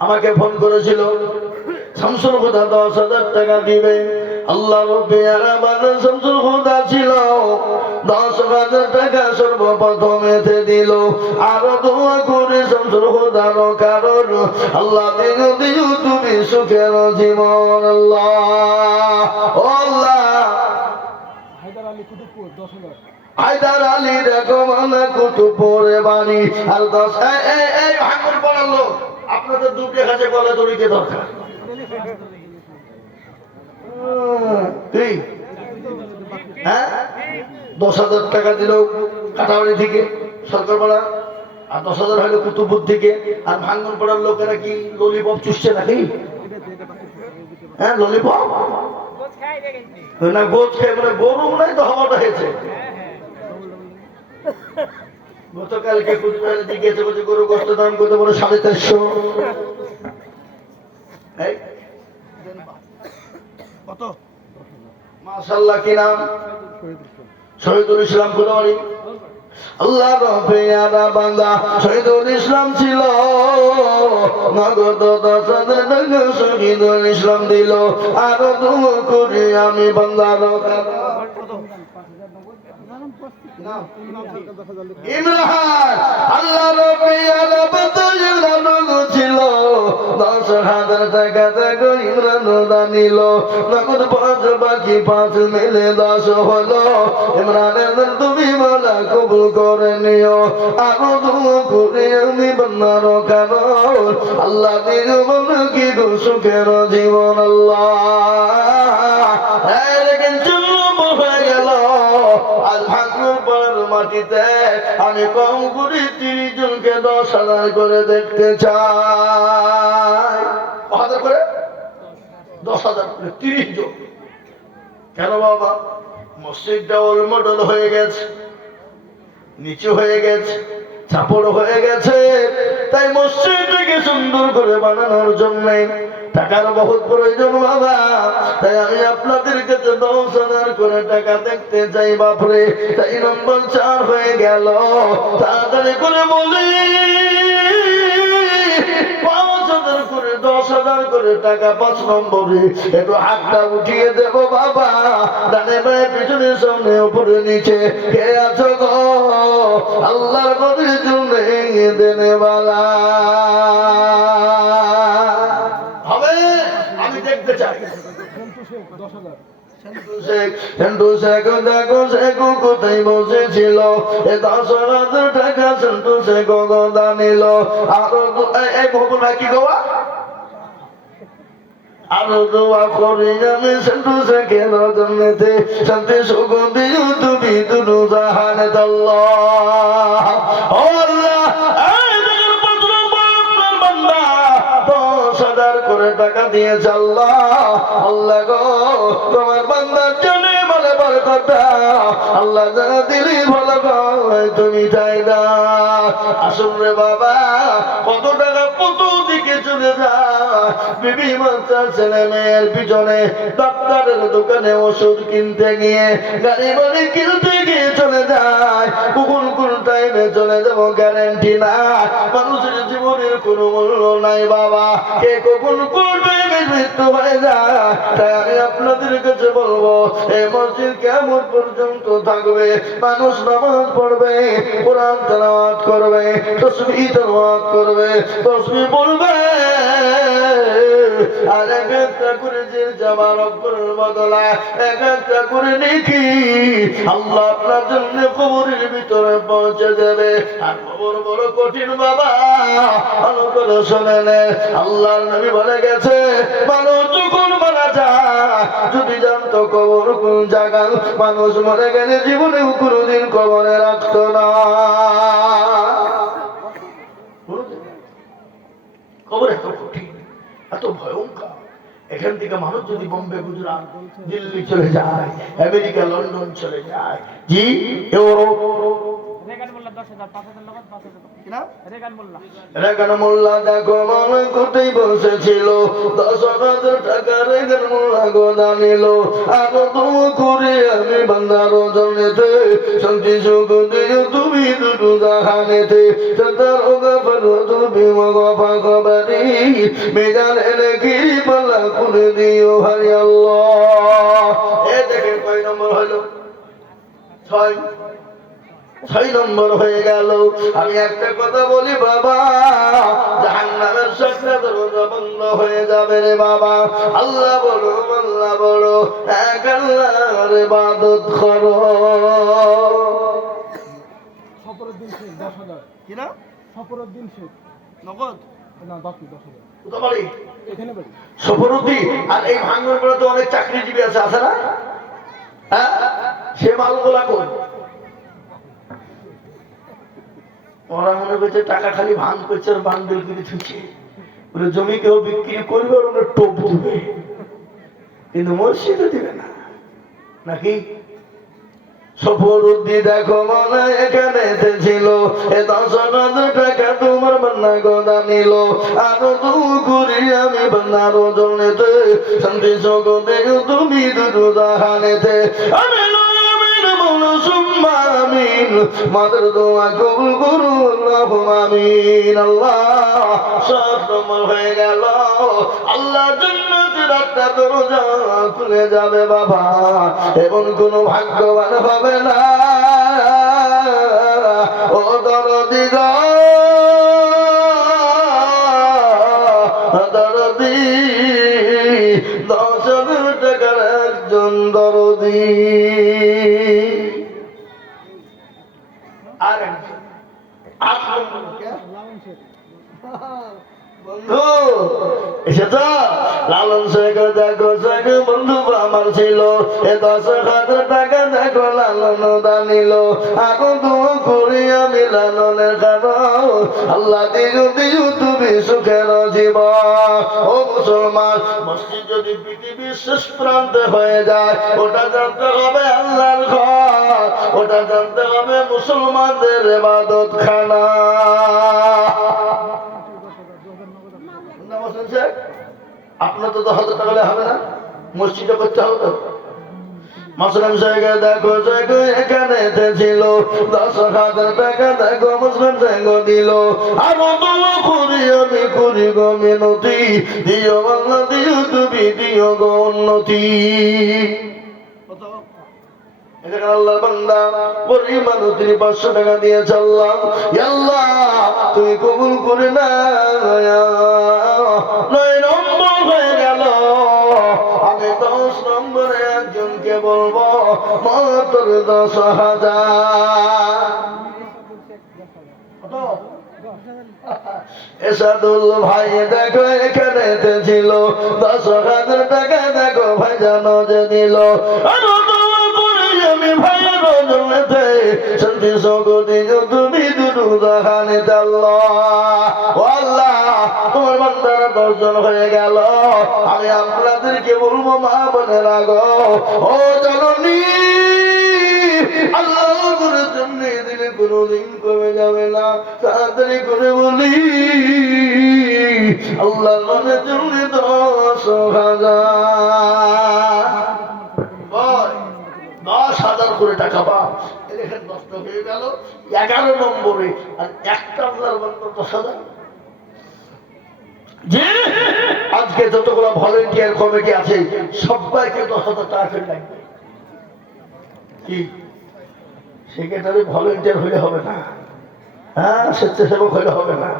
আমাকে ফোন করেছিল শামসুল হুদা 10,000 টাকা দিবে। আল্লাহ রব্বে আলামিন শামসুল হুদা ছিল 10,000 টাকা সর্বপ্রথম এতে দিল। আর দোয়া করে শামসুল হুদার কারণ আল্লাহ দিও তুমি সুখের জীবন। আল্লাহ ও আল্লাহ। হায়দার আলী কুতুবপুর 10,000, হায়দার আলী দেখো মানে কুতুবপুরে বাড়ি। আর 10 এই ভাঙর পড়ার লোক আপনাদের দুটো কাছে বলে দড়িকে দরকার। হ্যাঁ 10,000 টাকা দিল কাটাবাড়ি থেকে সরকার পাড়া, আর 10,000 হলো কুতুবপুর থেকে। আর ভাঙন পড়ার লোকেরা কি ললিপপ চুষছে নাকি? হ্যাঁ ললিপপ না, গোছ খেয়ে মানে গরু নাই তো হওয়াটা হয়েছে। গতকালকে কুচবিহারে জিজ্ঞেস করছে গরু গোস্ত দাম কত, বলে 450। কত? মাশাআল্লাহ। কি নাম? শহীদুল ইসলাম। কোথাও বাড়ি? আল্লাহ রফিয়ারা বান্দা শহীদুল ইসলাম ছিল, নগদ 10,000 টাকা শহীদুল ইসলাম দিল। আরো দোয়া করি আমি বান্দার ইমরান, আল্লাহ রফিয়ারা বান্দা ইমরান ছিল, 10,000 টাকা থেকে ইমরান দানিল। নগদ 5 বাকি 5 মিলে 10 হলো। ইমরানের তুমি মালা কবুল করে নিও। আরো দোয়া করি আমি বান্দার কারণ আল্লাহ দিও মনে কি গো সুখের জীবন। আল্লাহ হয়ে গেল আজ ভাঙর পড়ার মাটিতে আমি কম করে 30 জনকে 10,000 করে দেখতে চাই। 10,000 করে 10,000 করে 30 জন। কেন বাবা? মসজিদটা ওলমডল হয়ে গেছে, নিচু হয়ে গেছে, চাপড় হয়ে গেছে। তাই মসজিদটাকে সুন্দর করে বানানোর জন্য টাকার বহুত প্রয়োজন বাবা। তাই আমি আপনাদের কাছে 10,000 করে টাকা দেখতে চাই বাপরে। তাই নম্বর 4 হয়ে গেল, তাড়াতাড়ি করে বলি 5,000 করে 10,000 করে টাকা 5 নম্বরে। একটু হাতটা উঠিয়ে দেবো বাবা, ডানে বায়ে পিছনে সামনে উপরে নিচে। কে আছো গো আল্লাহর নবীর জন্য দেনে বালা হবে? আমি দেখতে চাই। সেন্টু শেখ দেখো শেখ কোথায় বসেছিল, 10,000 টাকা সেন্টু শেখ গদা নিল। আরো এই ভবনা কি গোয়া আরো দোয়া করি আমি সেন্টু শেখের জন্যতে শান্তি সুগন্ধি তুমি দুনু জাহানে আল্লাহ। ও আল্লাহ, 10,000 করে টাকা দিয়েছে আল্লাহ। আল্লাহ গো তোমার বান্দার জন্য বলে বরকত আল্লাহ যারা দিলি ভালো করে তুমি চাই না। আসুন রে বাবা, কত টাকা কত দিকে চলে যায়। বিবি বাচ্চা ছেলে মেয়ের পিছনে, ডাক্তারের দোকানে ওষুধ কিনতে গিয়ে, গাড়ি বাড়ি কিনতে গিয়ে চলে যায়। কখন কোন টাইমে চলে যাবো গ্যারান্টি না। মানুষের জীবনের কোনো মূল্য নাই বাবা, কে কখন কোন টাইমে মৃত্যু হয়ে যায়। তাই আমি আপনাদের কাছে বলবো, এই মসজিদ কেমন পর্যন্ত থাকবে। মানুষ নামাজ পড়বে, কোরআন তেলাওয়াত করবে, তাসবিহ তেলাওয়াত করবে, তাসবিহ বলবে। আর এক একটা করে যে জামা রব্বুল বদলা, এক একটা করে নেকি আল্লাহ আপনার জন্য কবরের ভিতরে পৌঁছে দেবে। আর কবর বড় কঠিন বাবা, ভালো করে শোনেন। আল্লাহর নবী বলে গেছে, মানুষ যখন মারা যায়, যদি জানতো কবর কোন জায়গা, মানুষ মরে গেলে জীবনেও কোনোদিন কবরে রাখতো না। কবর এত কঠিন, এত ভয়ঙ্কর। এখান থেকে মানুষ যদি বোম্বে, গুজরাট, দিল্লি চলে যায়, আমেরিকা, লন্ডন চলে যায়, জি ইউরোপ, রেগান মোল্লা দেখো মনে কোথায় বসেছিল, 10,000 টাকা রেগান মোল্লা গোদা নিল। আরো তুমি করে আমি বান্দার জনেতে শান্তি সুখ দিও তুমি দুটো জাহানেতে। সদার ওগা পারো তুমি মগফা খবরি মেজান এনে গিরি পাল্লা করে দিও ভাই আল্লাহ। এ দেখেন কয় নম্বর হলো? 6 নম্বর হয়ে গেল। আমি একটা কথা বলি বাবা, জাহান্নামের 7টা দরজা বন্ধ হয়ে যাবে রে বাবা। আল্লাহ বলো, আল্লাহ বলো, এক আল্লাহর ইবাদত করো। সফরউদ্দিন শেখ 10,000 কি না? সফরউদ্দিন শেখ নগদ না বাকি 10,000 কোথা বাড়ি? এখানে বাড়ি। সফরউদ্দিন। আর এই ভাঙনের পরে তো অনেক চাকরিজীবী আছে, আছে না? হ্যাঁ, সে মালগুলা কই? ওরা মনে করছে টাকা খালি ভাঙ করছে আর বান্ডেল করে ছুটছে, বলে জমি কেউ বিক্রি করবে আর ওরা টোপ দেবে, কিন্তু মসজিদে দেবে না নাকি? সফরউদ্দিন দেখো মনে এখানে ছিল, 10,000 টাকা তোমার বান্না গোদা নিল। আরো দু করি আমি বান্নার জনেতে শান্তি জগতে তুমি দুটো জাহানেতে। আমি আমিন। মাদের দোয়া কবুল করুন আল্লাহুম্মা আমিন। আল্লাহ 7 নম্বর হয়ে গেল। আল্লাহ জান্নাতের একটা দরজা খুলে যাবে বাবা, এমন কোন ভাগ্যবান হবে না। ও দরদি গো দরদি, 10,000 টাকার একজন দরদি। আর একজন 8 নম্বর লালন শেখ বন্ধু এসেছ? লালন শেখ দেখো শেখ বন্ধু আমার ছিল, এ 10,000 টাকা দেখো লালন দানিল। এখন তুমি করি আমি লালনের কারণ, আল্লাহ দিও দিও তুমি সুখের জীবন। ও মুসলমান, মসজিদ যদি পৃথিবীর শেষ প্রান্তে হয়ে যায়, ওটা জানতে হবে আল্লাহর ঘর, ওটা জানতে হবে মুসলমানদের ইবাদত খানা। আপনার তো 10,000 টাকা হবে না, মসজিদে করতে হবে তো। মুসলিম শেখ দেখো শেখ এখানে ছিল, 10,000 টাকা দেখো মুসলিম শেখ দিল। আর করি আমি করি গো মিনতি, দিও বাংলা দিও তুমি দিও গো উন্নতি। আল্লাহ বান্দা পরিমাণ 500 টাকা দিয়ে চললাম, আল্লাহ তুমি কবুল করে না। 9 নম্বর হয়ে গেল। আমি 10 নম্বরে একজনকে বলবো মাত্র 10,000। এসাদুল ভাই দেখো এখানে ছিল, 10,000 টাকা দেখো ভাই জানো যে দিল। আমি ভাইয়ের জন্যতে শান্তি জগতে তুমি দুটো দেখানে আল্লাহ তোমার বান্দারা 10 জন হয়ে গেল। আমি আপনাদেরকে বলবো মা বোনেরা গো, ও জননী আল্লাহ করে জন্য দিলে কোনোদিন কমে যাবে না। তাড়াতাড়ি করে বলি আল্লাহ মনের জন্য 10,000 10,000 করে টাকা পা। এখানে 10টা হয়ে গেল। 11 নম্বরে আর একটা আপনার 10,000। যে আজকে যতগুলো ভলেন্টিয়ার কমিটি আছে সবাইকে 10,000 টাকা করে লাগবে। কি সেক্রেটারি ভলেন্টিয়ার হইলে হবে না, হ্যাঁ স্বেচ্ছাসেবক হইলে হবে না,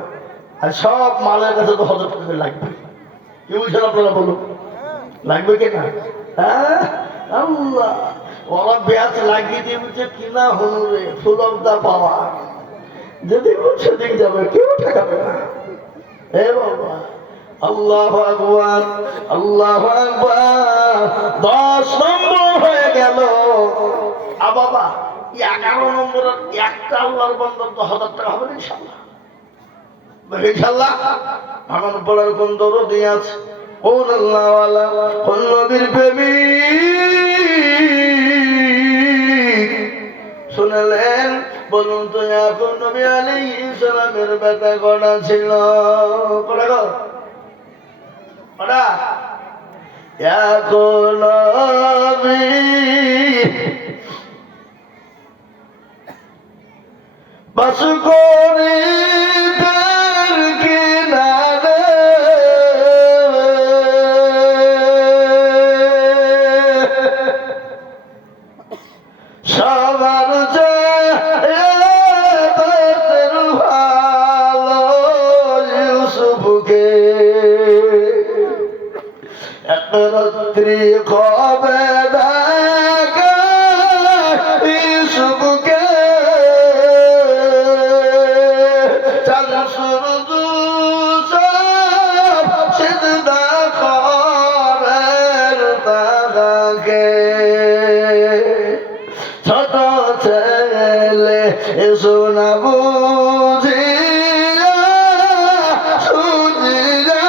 আর সব মালের কাছে 10,000 টাকা করে লাগবে। কি বুঝছেন আপনারা বলুন, লাগবে কিনা? হ্যাঁ আল্লাহ ওরা ব্যাচ লাগিয়ে দিয়ে বলছে কিনা হনুরে ফুল অফ দা পাওয়ার, যেদিক বলছে দিক যাবে, কেউ ঠেকাবে না। হে বাবা আল্লাহু আকবার আল্লাহু আকবার। 10 নম্বর হয়ে গেল। বাবা 11 নম্বর একটা আল্লাহর বান্দার 10,000 টাকা হবে ইনশাআল্লাহ। ইনশাআল্লাহ আমার পড়ার কোন দরদি আছে, কোন আল্লাহওয়ালা, কোন নবীর প্রেমিক শুনলেন বলুন তো এখন নবী আলাইহিস সালামের বেটা কটা ছিল? কটা গো? কটা? এখন নবী বাস করি সবার ভালো ইউসুফকে এক রাত্রি কবে দেখা ইউসুফকে চাঁদ সূর্য সব সিজদা করেন তাকে। ছোট ছেলে সোনা বুঝিয়া সুজিয়া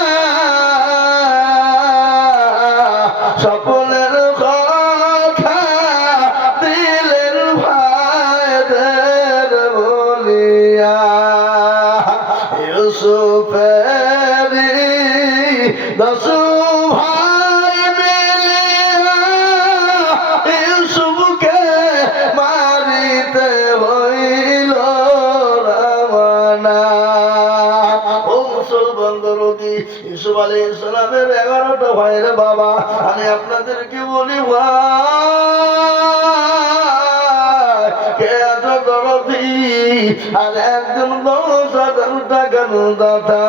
সকলের কথা দিলেন ভাইদের বলিয়া। ইউসুফেরি 10 ভাই মিলিয়া ইউসুফকে মারিতে ইউসুফ আলাইহিস সালামের 11টা ভাইয়ের বাবা, আমি আপনাদেরকে বলি ভাই, কে এত দরদি আর একজন 10,000 টাকার দাতা?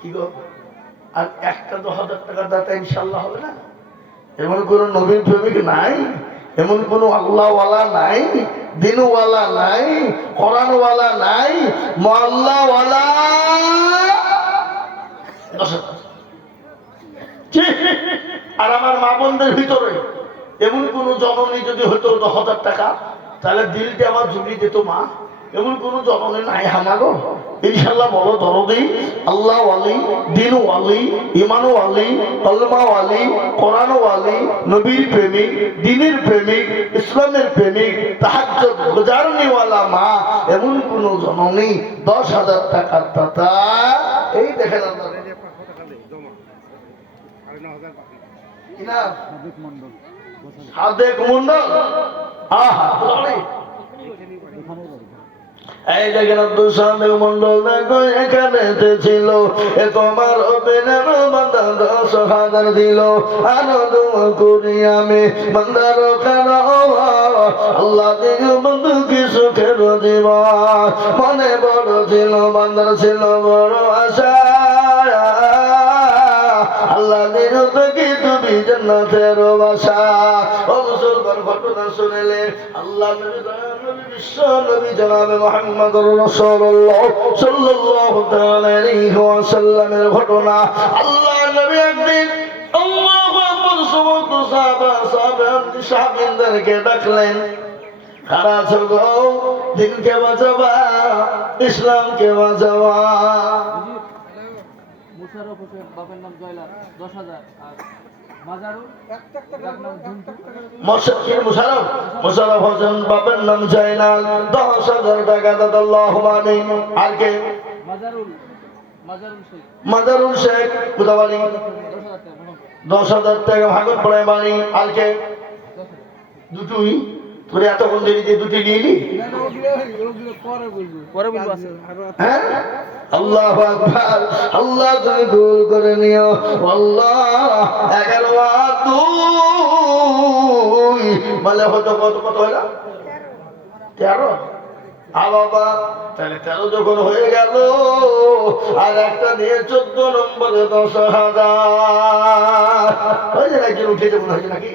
কি গো, আর একটা 10,000 টাকার দাতা ইনশাল্লাহ হবে না? এমন কোন নবীর প্রেমিক নাই, এমন কোন আল্লাহওয়ালা নাই, দিনওয়ালা নাই, কোরআনওয়ালা নাই, মহল্লাওয়ালা আর আমার মা বোনদের ভিতরে এমন কোন জননী যদি হতো 10,000 টাকা, তাহলে দিলটা আমার ঝুলি দিত মা। এমন কোন জননী নাই আমারও ইনশাল্লাহ। বলো দরদি, আল্লাহ ওয়ালি, দিন ওয়ালি, ইমান ওয়ালি, কলমা ওয়ালি, কোরআন ওয়ালি, নবীর প্রেমিক, দিনের প্রেমিক, ইসলামের প্রেমিক, তাহাজ্জুদ গুজারনিওয়ালা মা, এমন কোন জননী 10,000 টাকার দাতা। এই দেখেন আল্লাহ সাদেক মন্ডল সাদেক মন্ডল, আহা এখানে বাড়ি। এই দেখেন আব্দুল সাদেক মন্ডল দেখো এখানে ছিল, এ তোমার ওপেনের বান্দা 10,000 দিল। আনন্দ করি আমি বান্দার কেন আল্লাহ দিল বন্ধু কি সুখের জীবন, মনে বড় ছিল বান্দার ছিল বড় আশা, আল্লাহ দিল কি তুমি জান্নাতের বাসা। ও মুসলমান ঘটনা শুনেলে আল্লাহ বিশ্ব নবী জনাবে মুহাম্মদুর রাসূলুল্লাহ সাল্লাল্লাহু তাআলা আলাইহি ওয়াসাল্লামের ঘটনা। আল্লাহ নবী একদিন আল্লাহু আকবার সমস্ত সাহাবাদেরকে ডাকলেন, কারা আছো গো, দিনকে বাঁচাবা, ইসলামকে বাঁচাবা। মুশারফ হোসেন বাবার নাম জয়লাল 10,000 আর মাজারুল মুশারফ হোসেন বাবার নাম জয়নাল 10,000 টাকা দাদা। আল্লাহুম্মা আমিন। আর কে? মাজারুল শেখ কোথাবাড়ি 10,000 টাকা ভাগত পড়ায় বাড়ি। আর কে? দুটোই তোরে এতক্ষণ দেরি দিয়ে দুটি নিয়ে নি। পরে বলবো আছে। হ্যাঁ, আল্লাহু আকবার। আল্লাহ তুমি কবুল করে নিও। আল্লাহ 11 আর 2 মানে হয়তো কত কত হয় না 13। বাবা তাহলে 13 যখন হয়ে গেল, আর একটা দিয়ে 14 নম্বরে 10,000 হয়ে যায়। একজন উঠে যাবো হয়েছে নাকি?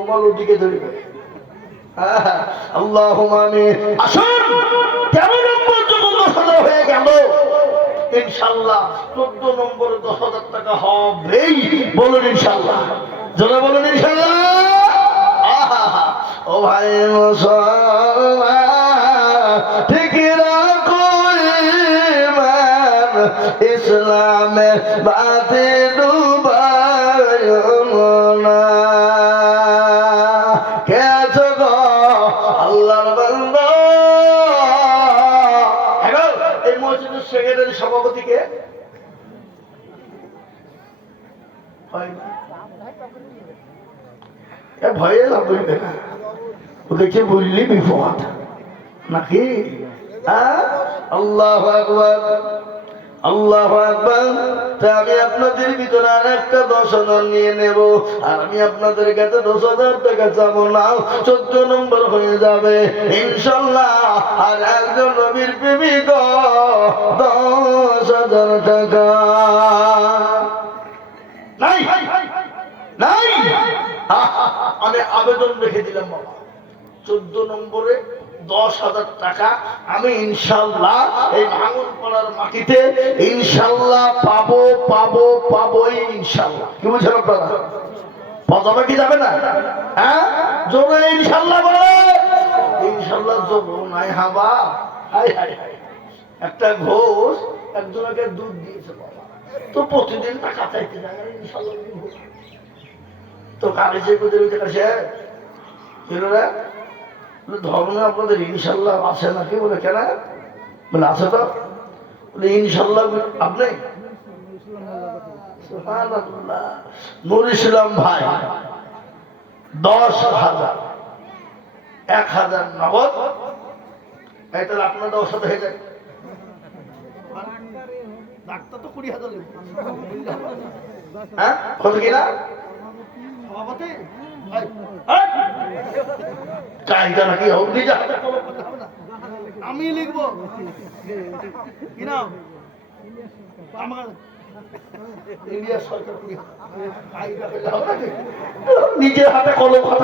উমার দিকে ধরবে। আল্লাহুম্মা আমিন। আসুন, 13 নম্বর যখন 10,000 হয়ে গেল, ইনশাআল্লাহ 14 নম্বরে 10,000 টাকা হবেই। বলুন ইনশাআল্লাহ, জোরে বলুন ইনশাআল্লাহ। ও ভাই মুসলমান, ঠিক রাখো ঈমান, ইসলামের বাতে ডুবায়ো না। কে আছো গো আল্লাহর বান্দা? এখন এই মসজিদের সেক্রেটারি সভাপতি কে? ভয়ে লাভ হইবে না, ওদেরকে বললি বিপদ নাকি? আল্লাহু আকবার, আল্লাহু আকবার। তাই আমি আপনাদের ভিতরে আর একটা 10,000 নিয়ে নেব, আর আমি আপনাদের কাছে 10,000 টাকা চাবো না, 14 নম্বর হয়ে যাবে ইনশাআল্লাহ। আর একজন নবীর প্রেমিক 10,000 টাকা নাই নাই। আমি আবেদন রেখে দিলাম বাবা, 14 নম্বরে 10,000 টাকা আমি ইনশাআল্লাহ এই ভাঙনপাড়ার মাটিতে ইনশাআল্লাহ পাবো পাবো পাবোই ইনশাআল্লাহ। কি বুঝছেন আপনারা? পাওয়া কি যাবে না? হ্যাঁ, জোরে ইনশাআল্লাহ বলে। ইনশাআল্লাহ জোর নাই হাবা। হাই হাই হাই, একটা ঘোষ একজনকে দুধ দিয়েছে বাবা, তো প্রতিদিন টাকা চাইতে যায়। ইনশাআল্লাহ তো কারে যে কোদের কাছে রে ধর্ম আপনাদের ইনশাল্লাহ আছে নাকি? বলে কেন? বলে আছে তো। বলে ইনশাল্লাহ আপনি নুর ইসলাম ভাই 10,000 1,000 নগদ। তাহলে আপনার 10,000 হয়ে যায়। ডাক্তার তো 20,000 লিখবে। হ্যাঁ কত কিনা সভাপতি চাহিদা নাকি হোক নিজে হাতে কলম করতে হবে না, আমি লিখবো কি নাম আমার ইন্ডিয়া সরকার 20,000 নিজের হাতে কলম খাতা